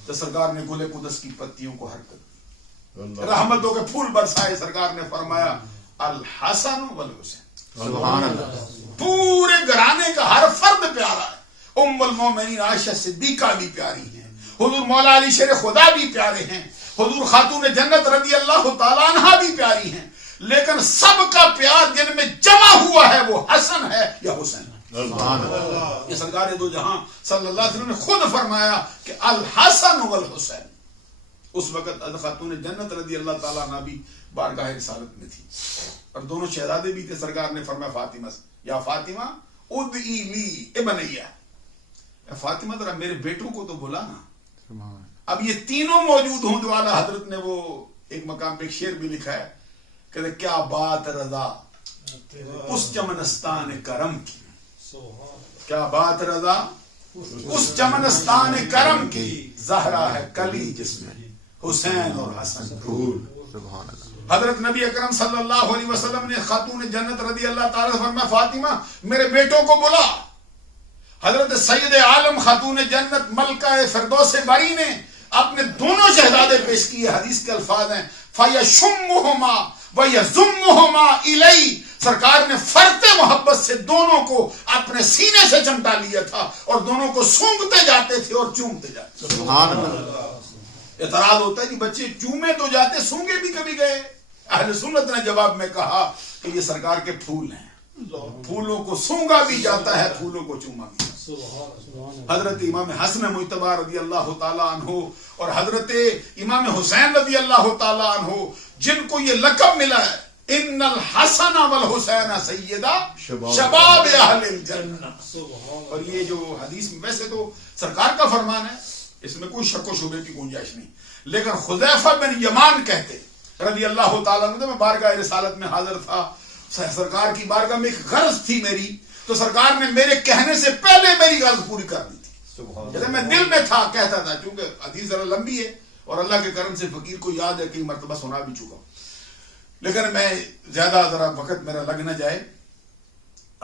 تو سرکار نے گل قدس کی پتیوں کو حرکت رحمتوں کے پھول برسائے. سرکار نے فرمایا الحسن والحسین. سبحان اللہ. پورے گھرانے کا ہر فرد پیارا ہے. ام المومنین عائشہ صدیقہ بھی پیاری ہیں. حضور مولا علی شیر خدا بھی پیارے ہیں. حضور خاتون جنت رضی اللہ تعالیٰ عنہ بھی پیاری ہیں. لیکن سب کا پیار جن میں جمع ہوا ہے وہ حسن ہے یا حسین ہے. یہ سرکار دو جہاں صلی اللہ علیہ وسلم نے خود فرمایا کہ الحسن والحسین. اس وقت خاتون جنت رضی اللہ تعالیٰ عنہ بھی بارگاہ رسالت میں تھی اور دونوں شہزادے بھی تھے. سرکار نے فرمایا فاطمہ سے یا فاطمہ ادعی لی ابنیہ. فاطمہ ذرا میرے بیٹوں کو تو بلا نا. اب یہ تینوں موجود ہوں جو اعلیٰ حضرت نے وہ ایک مقام پہ ایک شعر بھی لکھا ہے کہ کیا بات رضا اس چمنستان کرم کی. کیا بات رضا اس چمنستان کرم کی. زہرا ہے کلی جس میں حسین اور حسن پھول. حضرت نبی اکرم صلی اللہ علیہ وسلم نے خاتون جنت رضی اللہ تعالیٰ سے فرمایا فاطمہ میرے بیٹوں کو بلا. حضرت سید عالم خاتون جنت ملکہ فردوس بری نے اپنے دونوں شہزادے پیش کیے. حدیث کے الفاظ ہیں فَيَشُمُّهُمَا وَيَزُمُّهُمَا إِلَيْهِ. سرکار نے فرط محبت سے دونوں کو اپنے سینے سے چمٹا لیا تھا اور دونوں کو سونگتے جاتے تھے اور چومتے جاتے تھے. سبحان اللہ. اعتراض ہوتا ہے کہ بچے چومے تو جاتے سونگے بھی کبھی گئے. اہل سنت نے جواب میں کہا کہ یہ سرکار کے پھول ہیں, پھولوں کو سونگا بھی جاتا ہے, پھولوں کو چوما بھی جاتا ہے. حضرت امام حسن مجتبی رضی اللہ تعالیٰ عنہ اور حضرت امام حسین رضی اللہ تعالیٰ عنہ جن کو یہ لقب ملا ہے ان الحسن والحسین سیدہ شباب اہل الجنہ. اور یہ جو حدیث میں ویسے تو سرکار کا فرمان ہے, اس میں کوئی شک و شبے کی گنجائش نہیں, لیکن حذیفہ بن یمان کہتے رضی اللہ تعالیٰ عنہ, میں بارگاہ رسالت میں حاضر تھا, سرکار کی بارگاہ میں ایک غرض تھی میری, تو سرکار نے میرے کہنے سے پہلے میری غرض پوری کر دی تھی. جیسے میں دل میں تھا کہتا تھا, کیونکہ حدیث ذرا لمبی ہے اور اللہ کے کرم سے فقیر کو یاد ہے کئی مرتبہ سنا بھی چکا ہوں, لیکن میں زیادہ ذرا وقت میرا لگ نہ جائے,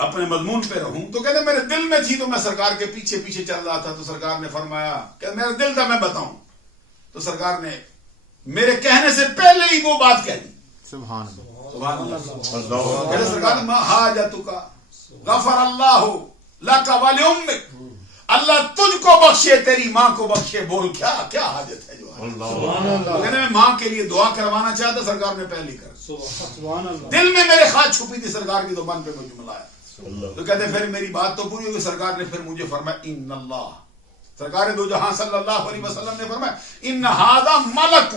اپنے مضمون پہ رہوں. تو کہتے میرے دل میں تھی تو میں سرکار کے پیچھے پیچھے چل رہا تھا, تو سرکار نے فرمایا کہ میرا دل تھا میں بتاؤں, تو سرکار نے میرے کہنے سے پہلے ہی وہ بات کہہ دی. سبحان اللہ. سبحان اللہ. کہتے سرکار ما حاجتک غفر اللہ لک ولامک, اللہ تجھ کو بخشے تیری ماں کو بخشے. بول کیا کیا حاجت ہے جو کہتے میں ماں کے لیے دعا کروانا چاہتا, سرکار نے پہلے کر. دل میں میرے خواہش چھپی تھی, سرکار کی زبان پہ مجھے ملایا. تو کہتے پھر میری بات تو پوری ہوگی. سرکار نے پھر مجھے فرمایا ان اللہ, سرکار دو جہاں صلی اللہ علیہ وسلم نے فرمایا ان ھذا ملک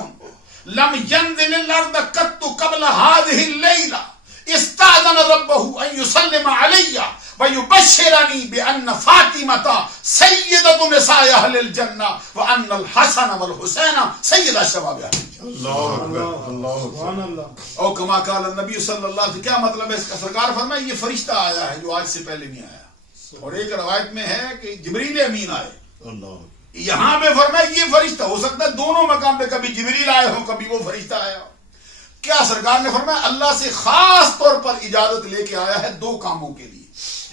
لم ينزل الارض قط قبل هذه الليله استاذن ربه ان يسلم علي ويبشرني بان فاطمه سيده نساء اهل الجنه وان الحسن والحسين سيد شباب اهل الجنه. اللہ اکبر, اللہ سبحان اللہ. اور کما قال النبی صلی اللہ علیہ وسلم, کیا مطلب ہے اس کا؟ سرکار فرمائے یہ فرشتہ آیا ہے جو آج سے پہلے نہیں آیا. اور ایک روایت میں ہے کہ جبریل امین آئے, اللہ. یہاں پہ فرمایا یہ فرشتہ, ہو سکتا ہے دونوں مقام پہ کبھی جبریل آئے ہو کبھی وہ فرشتہ آیا ہو. کیا سرکار نے فرمایا اللہ سے خاص طور پر اجازت لے کے آیا ہے دو کاموں کے لیے.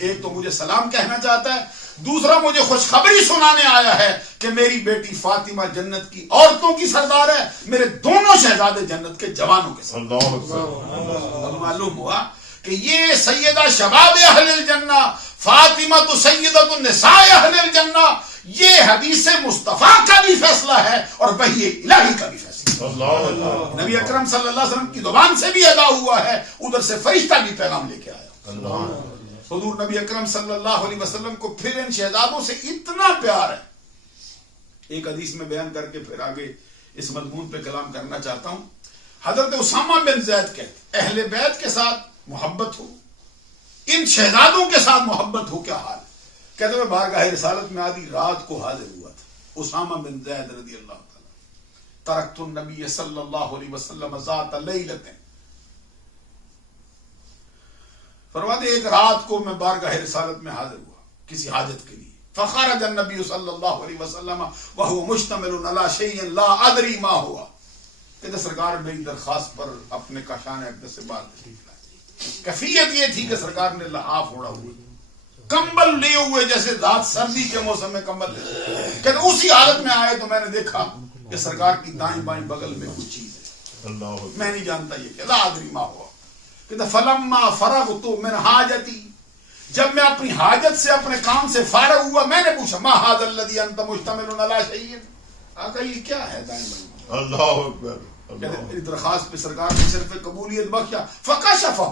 ایک تو مجھے سلام کہنا چاہتا ہے, دوسرا مجھے خوشخبری سنانے آیا ہے کہ میری بیٹی فاطمہ جنت کی عورتوں کی سردار ہے, میرے دونوں شہزادے جنت کے جوانوں کے سردار. اللہ اکبر. اب معلوم ہوا کہ یہ سیدہ شباب اہل الجنہ فاطمہ تو سیدۃ النساء اہل الجنہ, یہ حدیث مصطفیٰ کا بھی فیصلہ ہے اور وحی الہی کا بھی فیصلہ. اللہ. نبی اکرم صلی اللہ علیہ وسلم کی زبان سے بھی ادا ہوا ہے, ادھر سے فرشتہ بھی پیغام لے کے آیا. اللہ. حضور نبی اکرم صلی اللہ علیہ وسلم کو پھر ان شہزادوں سے اتنا پیار ہے, ایک حدیث میں بیان کر کے پھر آگے اس مضمون پہ کلام کرنا چاہتا ہوں. حضرت اسامہ بن زید کہتے اہل بیت کے ساتھ محبت ہو, ان شہزادوں کے ساتھ محبت ہو, کیا حال. کہتے میں بارگاہ رسالت میں آدھی رات کو حاضر ہوا تھا. اسامہ بن زید رضی اللہ تعالی, ترکت النبی صلی اللہ علیہ وسلم ذات لیلۃ, فرماتے ایک رات کو میں بارگاہ رسالت میں حاضر ہوا کسی حاجت کے لیے. فخرج النبی صلی اللہ علیہ وسلم وهو مشتمل على شيء لا ادري ما هو. کہتے سرکار میری درخواست پر اپنے کاشان اقدس سے بات تشریف لائے. کیفیت یہ تھی کہ سرکار نے لحاف اوڑا ہوئے, کمبل لیے ہوئے, جیسے رات سردی کے موسم میں کمبل لیے. کہتے اسی حالت میں آئے تو میں نے دیکھا کہ سرکار کی دائیں بائیں بغل میں کچھ چیز ہے, اللہ. میں نہیں جانتا یہ کہ لا ادری ما ہوا. کہتے فلما فرغت من حاجتی, جب میں اپنی حاجت سے اپنے کام سے فارغ ہوا میں نے پوچھا ما هذا الذي انت مشتمل على شيء, آقا یہ کیا ہے دائیں بائیں. اللہ اکبر. کہتے میری درخواست پہ سرکار نے صرف قبولیت بخشا. فکشفہ,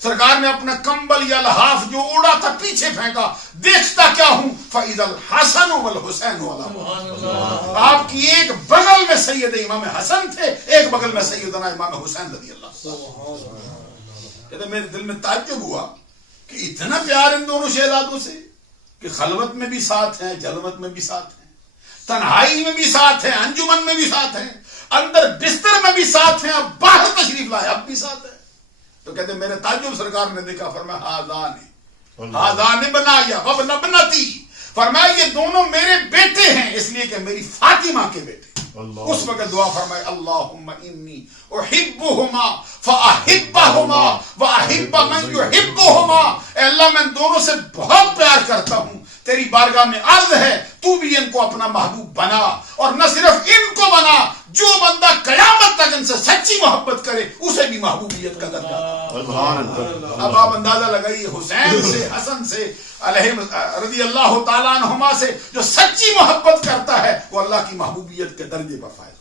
سرکار نے اپنا کمبل یا لحاف جو اڑا تھا پیچھے پھینکا, دیکھتا کیا ہوں فاذا الحسن والحسین والا, آپ کی ایک بغل میں سید امام حسن تھے, ایک بغل میں سیدنا امام حسین رضی اللہ. کہتے میرے دل میں تعجب ہوا کہ اتنا پیار ان دونوں شہزادوں سے کہ خلوت میں بھی ساتھ ہیں, جلوت میں بھی ساتھ ہیں, تنہائی میں بھی ساتھ ہیں, انجمن میں بھی ساتھ ہیں, اندر بستر میں بھی ساتھ ہیں, اب باہر تشریف لائے اب بھی ساتھ ہیں. تو کہتے میرے تعجب سرکار نے دیکھا, فرمایا ہاذان بنایا وابن بنتی, فرمایا یہ دونوں میرے بیٹے ہیں اس لیے کہ میری فاطمہ کے بیٹے. اس وقت دعا فرمائے اللہم انی احبہما فاحبہما واحب من یحبہما، اے اللہ میں ان دونوں سے بہت پیار کرتا ہوں، تیری بارگاہ میں عرض ہے تو بھی ان کو اپنا محبوب بنا، اور نہ صرف ان کو بنا، جو بندہ قیامت تک ان سے سچی محبت کرے اسے بھی محبوبیت کا درجہ دے۔ اب آپ اندازہ لگائیے حسین سے، حسن سے علیہ رضی اللہ تعالیٰ عنہما سے جو سچی محبت کرتا ہے وہ اللہ کی محبوبیت کے درجے پر فائز۔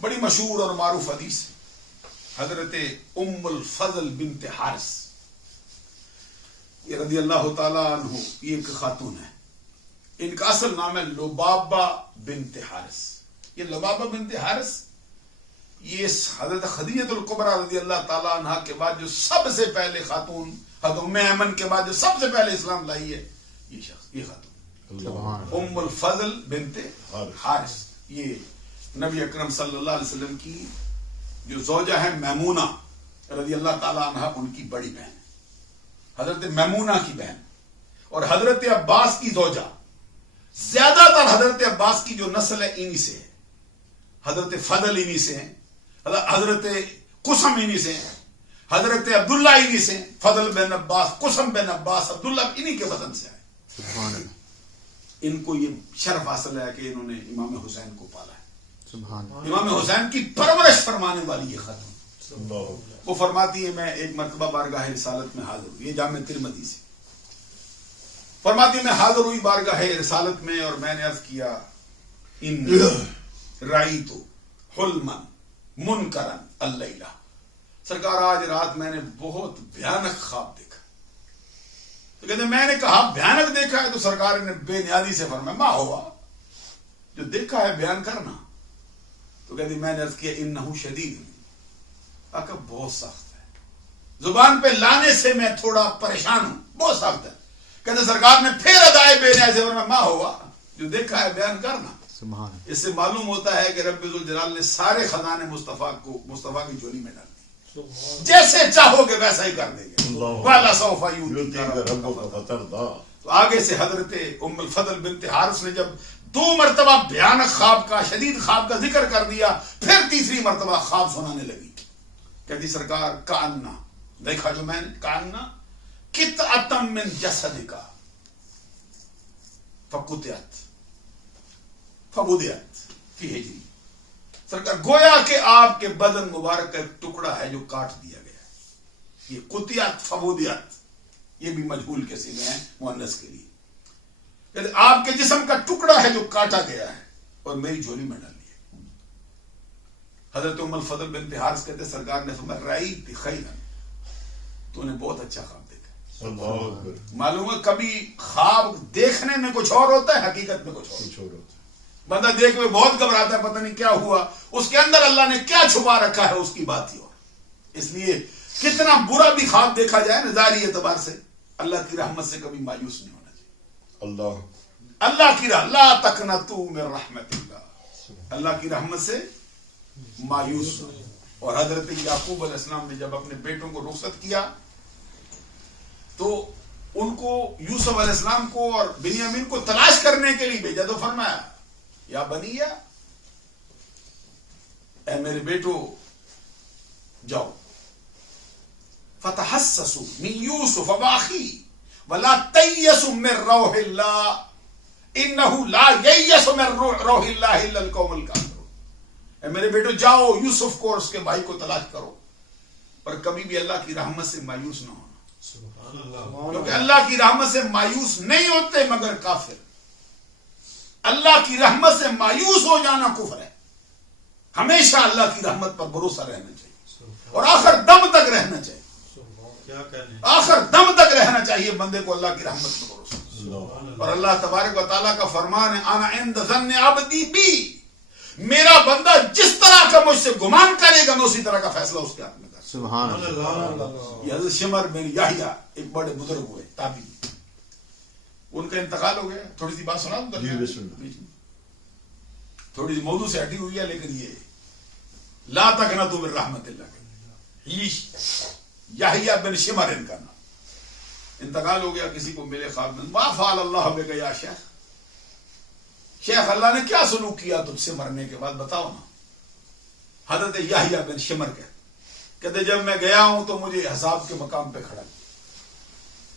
بڑی مشہور اور معروف حدیث ہے، حضرت ام الفضل بنت حارث یہ رضی اللہ تعالیٰ عنہ، یہ ایک خاتون ہے، ان کا اصل نام ہے لبابہ بنت حارث۔ یہ لبابہ بنت حارث یہ حضرت خدیجہ الکبریٰ رضی اللہ تعالیٰ عنہ کے بعد جو سب سے پہلے خاتون، حضرت ام ایمن کے بعد جو سب سے پہلے اسلام لائی ہے یہ شخص، یہ خاتون ام الفضل بنت حارث، یہ نبی اکرم صلی اللہ علیہ وسلم کی جو زوجہ ہے میمونہ رضی اللہ تعالیٰ عنہ، ان کی بڑی بہن، حضرت میمونہ کی بہن، اور حضرت عباس کی زوجہ۔ زیادہ تر حضرت عباس کی جو نسل ہے انہی سے ہے، حضرت فضل انہی سے ہیں، حضرت قسم انہی سے ہیں، حضرت عبداللہ انہی سے ہیں، فضل بن عباس، قسم بن عباس، عبداللہ انہی کے وطن سے آئے۔ ان کو یہ شرف حاصل ہے کہ انہوں نے امام حسین کو پالا ہے، امام حسین کی پرورش فرمانے والی یہ خاتون۔ وہ فرماتی ہے میں ایک مرتبہ بارگاہ رسالت میں حاضر ہوئی، یہ جامع ترمذی سے فرماتی ہے میں حاضر ہوئی بارگاہ رسالت میں، اور میں نے عرض کیا ان رأیت حلما منکرا اللیلہ، سرکار آج رات میں نے بہت بھیانک خواب دیکھا۔ تو کہتے میں نے کہا بھیانک دیکھا ہے؟ تو سرکار نے بے نیازی سے فرمایا ما ہوا، جو دیکھا ہے بیان کرنا۔ تو کہتے میں نے عرض کیا انہ شدید، آقا بہت سخت ہے، زبان پہ لانے سے میں تھوڑا پریشان ہوں، بہت سخت ہے۔ کہتے سرکار نے پھر ادائے بے نیازی سے فرمایا ما ہوا، جو دیکھا ہے بیان کرنا۔ اس سے معلوم ہوتا ہے کہ رب ذوالجلال نے سارے خزانے مصطفیٰ کی جھولی میں ڈال دی، جیسے چاہو گے ویسا ہی کر دیں گے۔ وَلَا سَوْفَ يُؤْتِيكَ رَبُّكَ فَتَرْضَىٰ۔ تو آگے سے حضرت ام الفضل بنت حارث نے جب 2 مرتبہ بھیانک خواب کا، شدید خواب کا ذکر کر دیا، پھر تیسری مرتبہ خواب سنانے لگی۔ کہتی سرکار کأنہ، دیکھا جو میں نے، کأنہ قطعۃ من جسدک فقطعت فبدعت فی ہجری، سرکار گویا کہ آپ کے بدن مبارک کا ایک ٹکڑا ہے جو کاٹ دیا گیا ہے۔ یہ قطعت فبدعت یہ بھی مجہول کے صیغے ہیں مؤنث کے لیے، کہتے آپ کے جسم کا ٹکڑا ہے جو کاٹا گیا ہے اور میری جھولی میں ڈال دیا۔ حضرت ام الفضل بنت حارث کہتے سرکار نے فرمایا رأیت خیرا، تو نے بہت اچھا خواب دیکھا۔ معلوم ہے کبھی خواب دیکھنے میں کچھ اور ہوتا ہے، حقیقت میں کچھ اور ہوتا ہے۔ بندہ دیکھ میں بہت گھبراتا ہے، پتہ نہیں کیا ہوا، اس کے اندر اللہ نے کیا چھپا رکھا ہے اس کی بات ہی اور۔ اس لیے کتنا برا بھی خواب دیکھا جائے نا ظاہری اعتبار سے، اللہ کی رحمت سے کبھی مایوس نہیں ہونا چاہیے۔ اللہ کی لا تقنطوا من رحمت اللہ، اللہ کی رحمت سے مایوس ہو۔ اور حضرت یعقوب علیہ السلام نے جب اپنے بیٹوں کو رخصت کیا تو ان کو یوسف علیہ السلام کو اور بنیامین کو تلاش کرنے کے لیے بھیجا، تو فرمایا یا بنیا، اے میرے بیٹو جاؤ، فتحسسوا من یوسف واخیہ ولا تیئسوا من روح اللہ انہ لا ییأس من روح اللہ الا القوم الکافرون۔ اے میرے بیٹو جاؤ یوسف کو اور اس کے بھائی کو تلاش کرو، پر کبھی بھی اللہ کی رحمت سے مایوس نہ ہونا، کیونکہ اللہ کی رحمت سے مایوس نہیں ہوتے مگر کافر۔ اللہ کی رحمت سے مایوس ہو جانا کفر ہے۔ ہمیشہ اللہ کی رحمت پر بھروسہ رہنا چاہیے اور آخر دم تک رہنا چاہیے، آخر دم تک رہنا چاہیے بندے کو اللہ کی رحمت پر بھروسہ۔ اور اللہ تبارک و تعالیٰ کا فرمان ہے انا عند ظن عبدی بی، میرا بندہ جس طرح کا مجھ سے گمان کرے گا میں اسی طرح کا فیصلہ اس کے ہاتھ میں کروں۔ سبحان اللہ۔ یہ حضرت شمر بن یحییٰ ایک بڑے بزرگ ہوئے تابعی، ان کا انتقال ہو گیا۔ تھوڑی سی بات سنا دوں، تھوڑی سی موضوع سے ہٹی ہوئی ہے، لیکن یہ لا تقنطوا من رحمت اللہ، یحییٰ بن شمر ان کا نام، انتقال ہو گیا۔ کسی کو ملے خواب میں، ما فعل اللہ بک یا شیخ، شیخ اللہ نے کیا سلوک کیا تجھ سے مرنے کے بعد بتاؤ نا. حضرت یحییٰ بن شمر کہتے جب میں گیا ہوں تو مجھے حساب کے مقام پہ کھڑا کیا.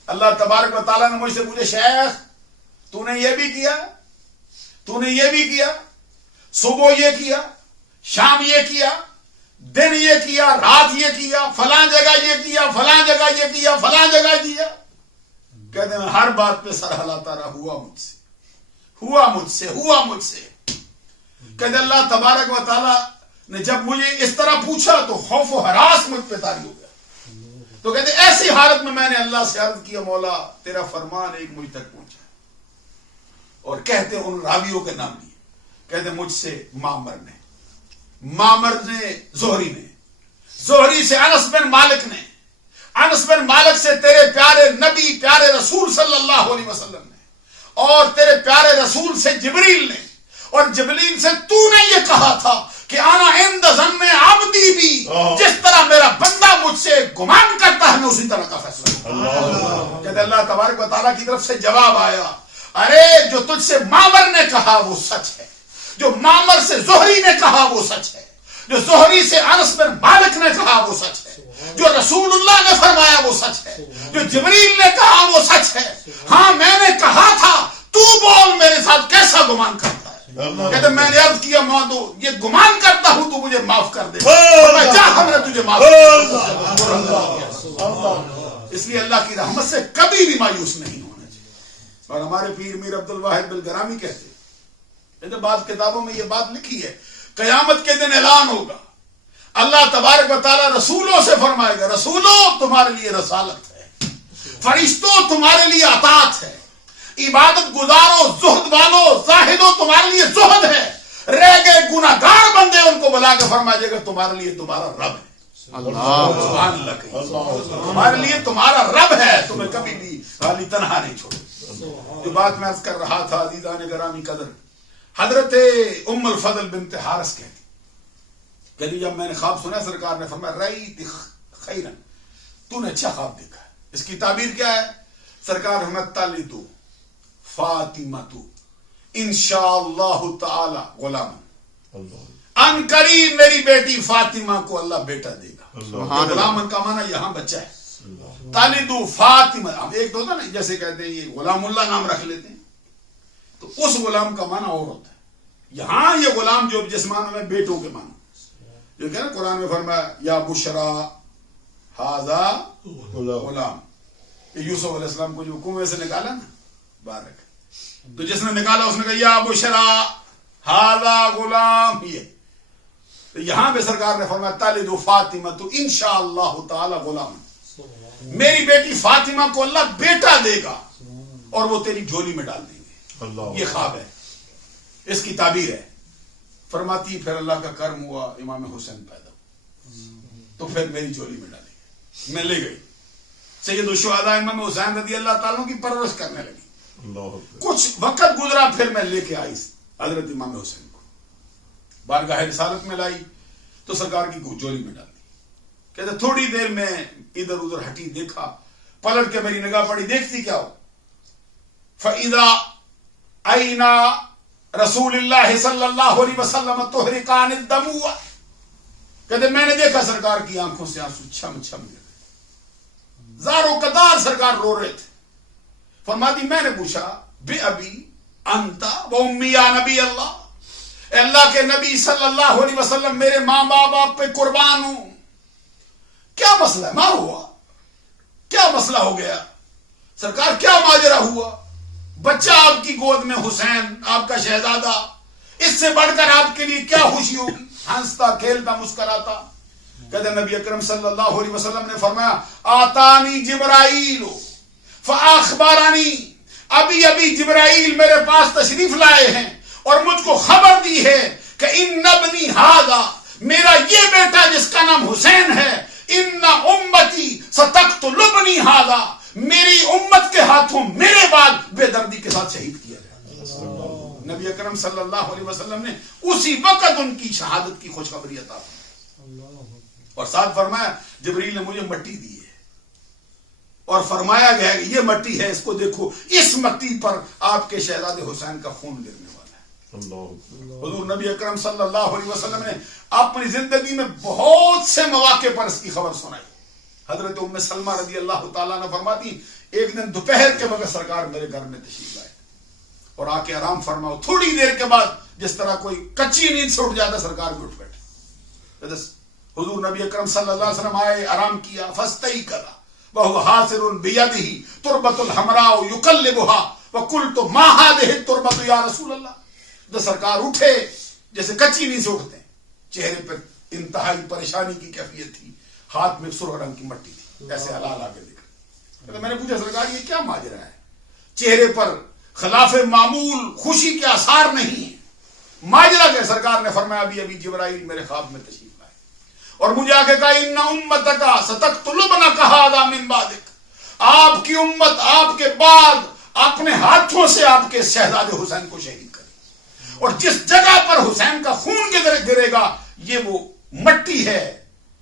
اللہ تبارک و تعالیٰ نے مجھ سے پوچھا شیخ تو نے یہ بھی کیا, تو نے یہ بھی کیا, صبح یہ کیا, شام یہ کیا, دن یہ کیا, رات یہ کیا, فلاں جگہ یہ کیا, فلاں جگہ یہ کیا, فلاں جگہ کیا. کہتے ہیں ہر بات پہ سر ہلاتا رہا, ہوا مجھ سے, ہوا مجھ سے, ہوا مجھ سے. کہتے اللہ تبارک و تعالیٰ نے جب مجھے اس طرح پوچھا تو خوف و ہراس مجھ پہ طاری ہو گیا. تو کہتے ایسی حالت میں نے اللہ سے عرض کیا مولا تیرا فرمان ایک مجھ تک پہنچا. اور کہتے ان راویوں کے نام لیے, کہتے مجھ سے معمر نے, زہری نے, زہری سے انس بن مالک نے, انس بن مالک سے تیرے پیارے نبی پیارے رسول صلی اللہ علیہ وسلم نے, اور تیرے پیارے رسول سے جبریل نے, اور جبریل سے تو نے یہ کہا تھا کہ آنا عند ظن عبدی بھی, جس طرح میرا بندہ مجھ سے گمان کرتا ہے میں اسی طرح کا فیصلہ کروں. کہتے اللہ تبارک و تعالیٰ کی طرف سے جواب آیا, ارے جو تجھ سے معمر نے کہا وہ سچ ہے, جو معمر سے زہری نے کہا وہ سچ ہے, جو زہری سے انس بن مالک نے کہا وہ سچ ہے, جو رسول اللہ نے فرمایا وہ سچ ہے, جو جبریل نے کہا وہ سچ ہے. ہاں میں نے کہا تھا تو بول میرے ساتھ کیسا گمان کرتا ہے. کہتے میں نے عرض کیا مادو یہ گمان کرتا ہوں تو مجھے معاف کر دے, جا ہم نے تجھے معاف کر دیا. اس لیے اللہ کی رحمت سے کبھی بھی مایوس نہیں ہونا چاہیے. اور ہمارے پیر میر عبد الواحد بالگرامی کہتے ہیں, بعض کتابوں میں یہ بات لکھی ہے, قیامت کے دن اعلان ہوگا, اللہ تبارک و تعالیٰ رسولوں سے فرمائے گا رسولوں تمہارے لیے رسالت ہے, فرشتوں تمہارے لیے اطاعت ہے, عبادت گزارو زہد والو زاہدو تمہارے لیے زہد ہے, رہ گئے گناہگار بندے ان کو بلا کے فرمائے گا تمہارے لیے تمہارا رب ہے. سبحان اللہ, تمہارے لیے تمہارا رب ہے, تمہیں کبھی بھی خالی تنہا نہیں چھوڑے. جو بات میں عرض کر رہا تھا عزیزان گرامی قدر, حضرت ام الفضل بنت حارث کہتی جب میں نے خواب سنا سرکار نے فرمایا رأیت خیرن, تو نے اچھا خواب دیکھا ہے. اس کی تعبیر کیا ہے؟ سرکار رحمت تلد فاطمہ انشاءاللہ تعالی غلام, ان قریب میری بیٹی فاطمہ کو اللہ بیٹا دے گا. غلام کا معنی یہاں بچہ ہے. تالدو فاطمہ, ایک تو ہوتا نا جیسے کہتے ہیں یہ غلام اللہ نام رکھ لیتے ہیں, تو اس غلام کا معنی اور ہوتا ہے. یہاں یہ غلام جو جس معنی میں بیٹوں کے معنی, جو کہ نا قرآن میں فرمایا یا بشرا ھذا غلام, یوسف علیہ السلام کو جو کنویں سے نکالا نا بارک, تو جس نے نکالا اس نے کہا یا بشرا ھذا غلام. یہ تو یہاں پہ سرکار نے فرمایا تالد فاطمہ تو انشاءاللہ تعالی غلام, میری بیٹی فاطمہ کو اللہ بیٹا دے گا اور وہ تیری جھولی میں ڈال دیں گے. یہ خواب ہے, اس کی تعبیر ہے. فرماتی پھر اللہ کا کرم ہوا امام حسین پیدا تو پھر میری جھولی میں ڈالیں گے. میں لے گئی سید الشہداء امام حسین رضی اللہ تعالیٰ کی پرورش کرنے لگی. کچھ وقت گزرا پھر میں لے کے آئی حضرت امام حسین کو, بارگاہ رسالت میں لائی تو سرکار کی جھولی میں ڈال دی. کہتے تھوڑی دیر میں ادھر ادھر ہٹی, دیکھا, پلٹ کے میری نگاہ پڑی, دیکھتی کیا ہو, فَإِذَا أَيْنَا رسول اللہ صلی اللہ علیہ وسلم تحرقان الدموع. کہتے میں نے دیکھا سرکار کی آنکھوں سے آنسو چھم چھم گر گئے, زارو قدار سرکار رو رہے تھے. فرماتی میں نے پوچھا بے ابی انتا و امی یا نبی اللہ, اے اللہ کے نبی صلی اللہ علیہ وسلم میرے ماں باپ پہ قربان ہوں, کیا مسئلہ ہے؟ ماں ہوا کیا مسئلہ ہو گیا سرکار, کیا ماجرا ہوا؟ بچہ آپ کی گود میں حسین آپ کا شہزادہ, اس سے بڑھ کر آپ کے لیے کیا خوشی ہوگی؟ ہنستا کھیلتا مسکراتا. کہتے نبی اکرم صلی اللہ علیہ وسلم نے فرمایا آتانی جبرائیل فاخبرانی, ابھی ابھی جبرائیل میرے پاس تشریف لائے ہیں اور مجھ کو خبر دی ہے کہ ان ابنی ھذا, میرا یہ بیٹا جس کا نام حسین ہے, ان امتی ستقتلبنی ھذا, میری امت کے ہاتھوں میرے بعد بے دردی کے ساتھ شہید کیا جائے. نبی اکرم صلی اللہ علیہ وسلم نے اسی وقت ان کی شہادت کی خوشخبری عطا فرمائی. اور ساتھ فرمایا جبریل نے مجھے مٹی دی ہے اور فرمایا گیا کہ یہ مٹی ہے, اس کو دیکھو, اس مٹی پر آپ کے شہزادے حسین کا خون گرنے والا ہے. حضور نبی اکرم صلی اللہ علیہ وسلم نے اپنی زندگی میں بہت سے مواقع پر اس کی خبر سنائی. حضرت ام سلمہ رضی اللہ تعالیٰ نے فرماتی ایک دن دوپہر کے وقت سرکار میرے گھر میں تشریف لائے اور آ کے آرام فرماؤ. تھوڑی دیر کے بعد جس طرح کوئی کچی نیند سے اٹھ جاتا سرکار بھی اٹھ بیٹھے. حضور نبی اکرم صلی اللہ علیہ وسلم آئے, آرام کیا. فاستيقظ وهو حاضر بيده تربة الحمراء يقلبها وقلت ما هذه التربة يا رسول الله. تو سرکار اٹھے جیسے کچی نیند سے اٹھتے ہیں, چہرے پر انتہائی پریشانی کی کیفیت تھی, ہاتھ میں سرخ رنگ کی مٹی تھی, ایسے حلال آگے دکھ رہے. میں نے پوچھا سرکار یہ کیا ماجرا ہے؟ چہرے پر خلاف معمول خوشی کے آثار نہیں ہیں, ماجرا کیا؟ سرکار نے فرمایا ابھی ابھی جبرائیل میرے خواب میں تشریف لائے اور مجھے آگے کہا ان امتک ستقتلبنک ھذا من بعدک, آپ کی امت آپ کے بعد اپنے ہاتھوں سے آپ کے شہزادے حسین کو شہید کرے, اور جس جگہ پر حسین کا خون گرے گا یہ وہ مٹی ہے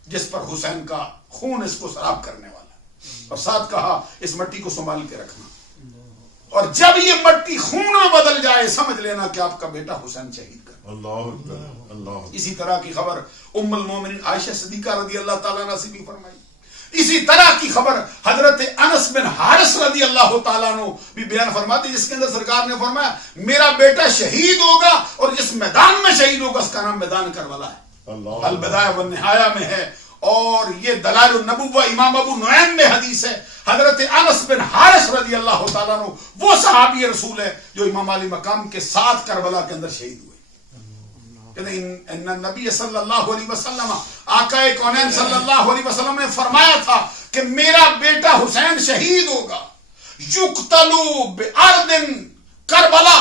جس پر حسین کا خون اس کو سراب کرنے والا ہے. اور ساتھ کہا اس مٹی کو سنبھال کے رکھنا, اور جب یہ مٹی خون میں بدل جائے سمجھ لینا کہ آپ کا بیٹا حسین شہید کر. اللہ. اسی طرح کی خبر ام المومنین عائشہ صدیقہ رضی اللہ تعالیٰ عنہ سے بھی فرمائی. اسی طرح کی خبر حضرت انس بن حارث رضی اللہ تعالیٰ عنہ بھی بیان فرماتے, جس کے اندر سرکار نے فرمایا میرا بیٹا شہید ہوگا اور جس میدان میں شہید ہوگا اس کا نام میدان کربلا ہے. البدایہ والنہایہ میں ہے, اور یہ دلائل النبوہ امام ابو نعیم میں حدیث ہے. حضرت انس بن حارث رضی اللہ تعالیٰ عنہ وہ صحابی رسول ہے جو امام علی مقام کے ساتھ کربلا کے اندر شہید ہوئے. ان نبی صلی اللہ علیہ وسلم آقا کونین صلی اللہ علیہ وسلم نے فرمایا تھا کہ میرا بیٹا حسین شہید ہوگا, یقتلوا بارض کربلا,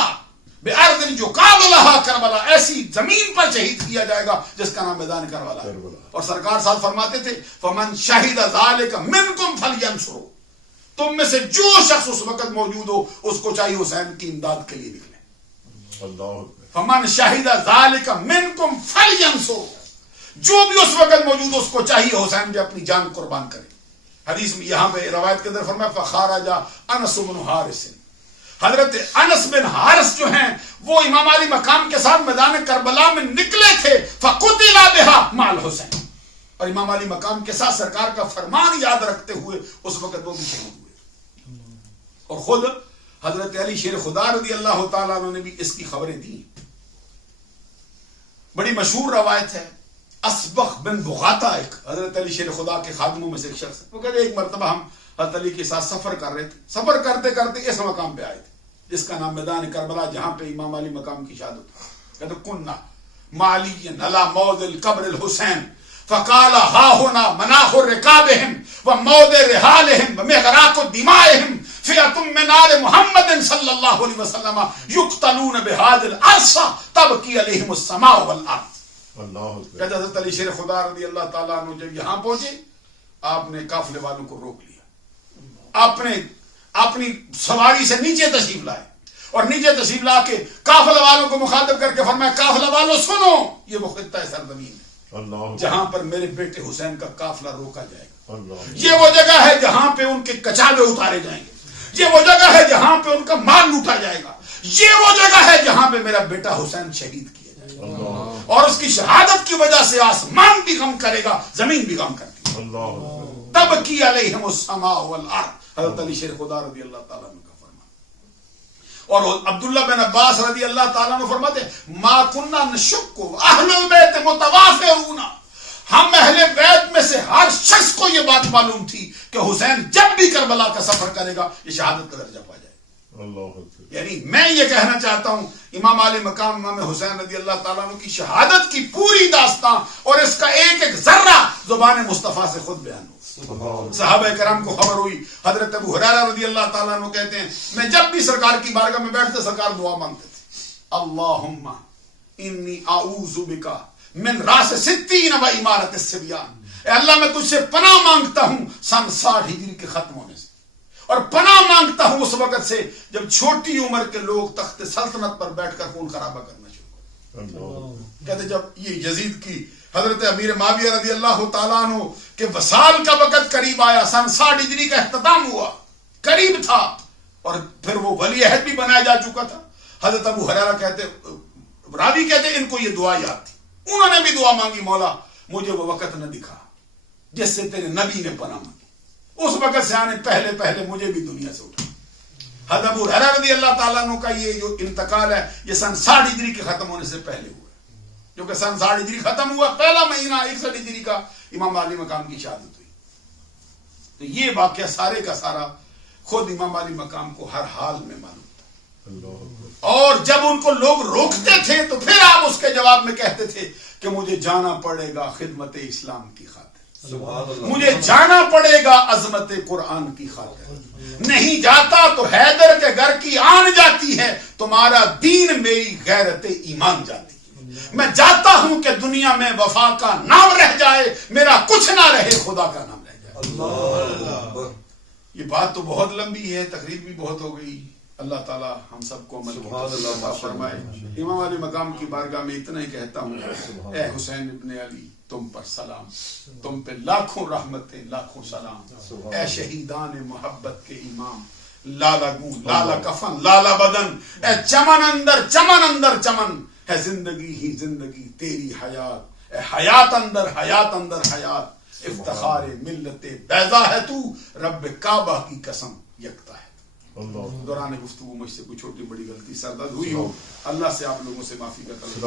بارض جو قابلھا کربلا, ایسی زمین پر شہید کیا جائے گا جس کا نام میدان کربلا ہے. اور سرکار صاحب فرماتے تھے فمن شہد ذلک منکم فلینصروا, تم میں سے جو شخص اس وقت موجود ہو اس کو چاہیے حسین کی امداد کے لیے نکلے. فمن شہد ذالک منکم فلینصروا, جو بھی اس وقت موجود اس کو چاہیے حسین جو اپنی جان قربان کرے. حدیث میں یہاں پہ روایت کے اندر فرمایا فخرج انس بن حارث, حضرت انس بن حارث جو ہیں وہ امام علی مقام کے ساتھ میدان کربلا میں نکلے تھے. فقتل بها مع الحسین, اور امام علی مقام کے ساتھ سرکار کا فرمان یاد رکھتے ہوئے اس وقت وہ بھی شہید ہوئے. اور خود حضرت علی شیر خدا رضی اللہ تعالیٰ عنہ نے بھی اس کی خبریں دی. بڑی مشہور روایت ہے, اسبخ بن بغاتا ایک حضرت علی شیر خدا کے خادموں میں سے ایک شخص ہے. وہ کہتے ایک مرتبہ ہم حضرت علی کے ساتھ سفر کر رہے تھے, سفر کرتے کرتے اس مقام پہ آئے تھے جس کا نام میدان کربلا, جہاں پہ امام علی مقام کی شہادت. کہتے کننا معلی علی موضع القبر الحسین فقال ها هنا مناخ رکابهم وموضع رحالهم ومغراق دمائهم فئة من آل محمد صلی اللہ علیہ وسلم یقتلون بهذا الارض تبکی علیہم السماء والارض. کہتے حضرت علی شیر خدا رضی اللہ تعالیٰ عنہ جب یہاں پہنچے آپ نے قافلے والوں کو روک لیا, اپنی سواری سے نیچے تشریف لائے اور نیچے تشریف لا کے قافلے والوں کو مخاطب کر کے فرمایا قافلے والوں سنو, یہ وہ خطہ سرزمین ہے جہاں پر میرے بیٹے حسین کا قافلہ روکا جائے گا. یہ وہ جگہ ہے جہاں پہ ان کے کچاوے اتارے جائیں گے, یہ وہ جگہ ہے جہاں پہ ان کا مال لوٹا جائے گا, یہ وہ جگہ ہے جہاں پہ میرا بیٹا حسین شہید کیا جائے گا. اور اس کی شہادت کی وجہ سے آسمان بھی غم کرے گا, زمین بھی غم کرتی ہے. تبکی علیہم السماء والارض, حضرت علی شیر خدا رضی اللہ تعالیٰ عنہ کا فرمان. اور عبداللہ بن عباس رضی اللہ تعالیٰ عنہ فرماتے ما کننا نشک اہل البیت متوافرون, ہم اہل بیت میں سے ہر شخص کو یہ بات معلوم تھی کہ حسین جب بھی کربلا کا سفر کرے گا یہ شہادت کا درجہ پا جائے. یعنی میں یہ کہنا چاہتا ہوں امام علی مقام امام حسین رضی اللہ تعالیٰ عنہ کی شہادت کی پوری داستان اور اس کا ایک ایک ذرہ زبان مصطفیٰ سے خود بیان ہو. صحابہ کرام کو خبر ہوئی. حضرت ابو ہریرہ رضی اللہ تعالیٰ عنہ کہتے ہیں میں جب بھی سرکار کی بارگاہ میں بیٹھتے سرکار دعا مانگتے تھے, اللہم انی اعوذ بکا من راس ستین و امارت الصبیان, اے اللہ میں تجھ سے پناہ مانگتا ہوں سن 60 ہجری کے ختم ہونے سے, اور پناہ مانگتا ہوں اس وقت سے جب چھوٹی عمر کے لوگ تخت سلطنت پر بیٹھ کر خون خرابہ کرنا شروع کر. کہتے جب یہ یزید کی حضرت امیر معاویہ رضی اللہ تعالیٰ عنہ کہ وصال کا وقت قریب آیا, سن 60 ہجری کا اختتام ہوا, قریب تھا, اور پھر وہ ولی عہد بھی بنایا جا چکا تھا. حضرت ابو ہریرہ کہتے راوی کہتے ہیں ان کو یہ دعا یاد تھی, انہوں نے بھی دعا مانگی, مولا مجھے وہ وقت نہ دکھا جس سے تیرے نبی نے پناہ مانگی, اس وقت سے آنے پہلے پہلے مجھے بھی دنیا سے اٹھا. حضرت ابو ہریرہ رضی اللہ تعالیٰ عنہ کا یہ جو انتقال ہے یہ سن 60 ہجری کے ختم ہونے سے پہلے ہوا ہے, جو کہ سن 60 ہجری ختم ہوا, پہلا مہینہ 61 ہجری کا امام علی مقام کی شہادت ہوئی. تو یہ واقعہ سارے کا سارا خود امام علی مقام کو ہر حال میں معلوم تھا, اور جب ان کو لوگ روکتے تھے تو پھر آپ اس کے جواب میں کہتے تھے کہ مجھے جانا پڑے گا خدمت اسلام کی خاطر, مجھے جانا پڑے گا عظمت قرآن کی خاطر, نہیں جاتا تو حیدر کے گھر کی آن جاتی ہے, تمہارا دین میری غیرت ایمان جاتی ہے, میں جاتا ہوں کہ دنیا میں وفا کا نام رہ جائے, میرا کچھ نہ رہے خدا کا نام رہ جائے. یہ بات تو بہت لمبی ہے, تقریر بھی بہت ہو گئی, اللہ تعالی ہم سب کو عمل کی توفیق عطا فرمائے. امام علی مقام کی بارگاہ میں اتنا ہی کہتا ہوں, اے حسین ابن علی تم پر سلام, تم پہ لاکھوں رحمتیں لاکھوں سلام, اے شہیدان محبت کے امام, لالا گوں لالا کفن لالا بدن, اے چمن اندر چمن ہے زندگی ہی زندگی تیری حیات, اے حیات اندر حیات, افتخار ملت بیضا ہے تو, رب کعبہ کی قسم یکتا ہے. دوران گفتگو مجھ سے کوئی چھوٹی بڑی غلطی سردرد ہوئی ہو, اللہ سے آپ لوگوں سے معافی کا طلب.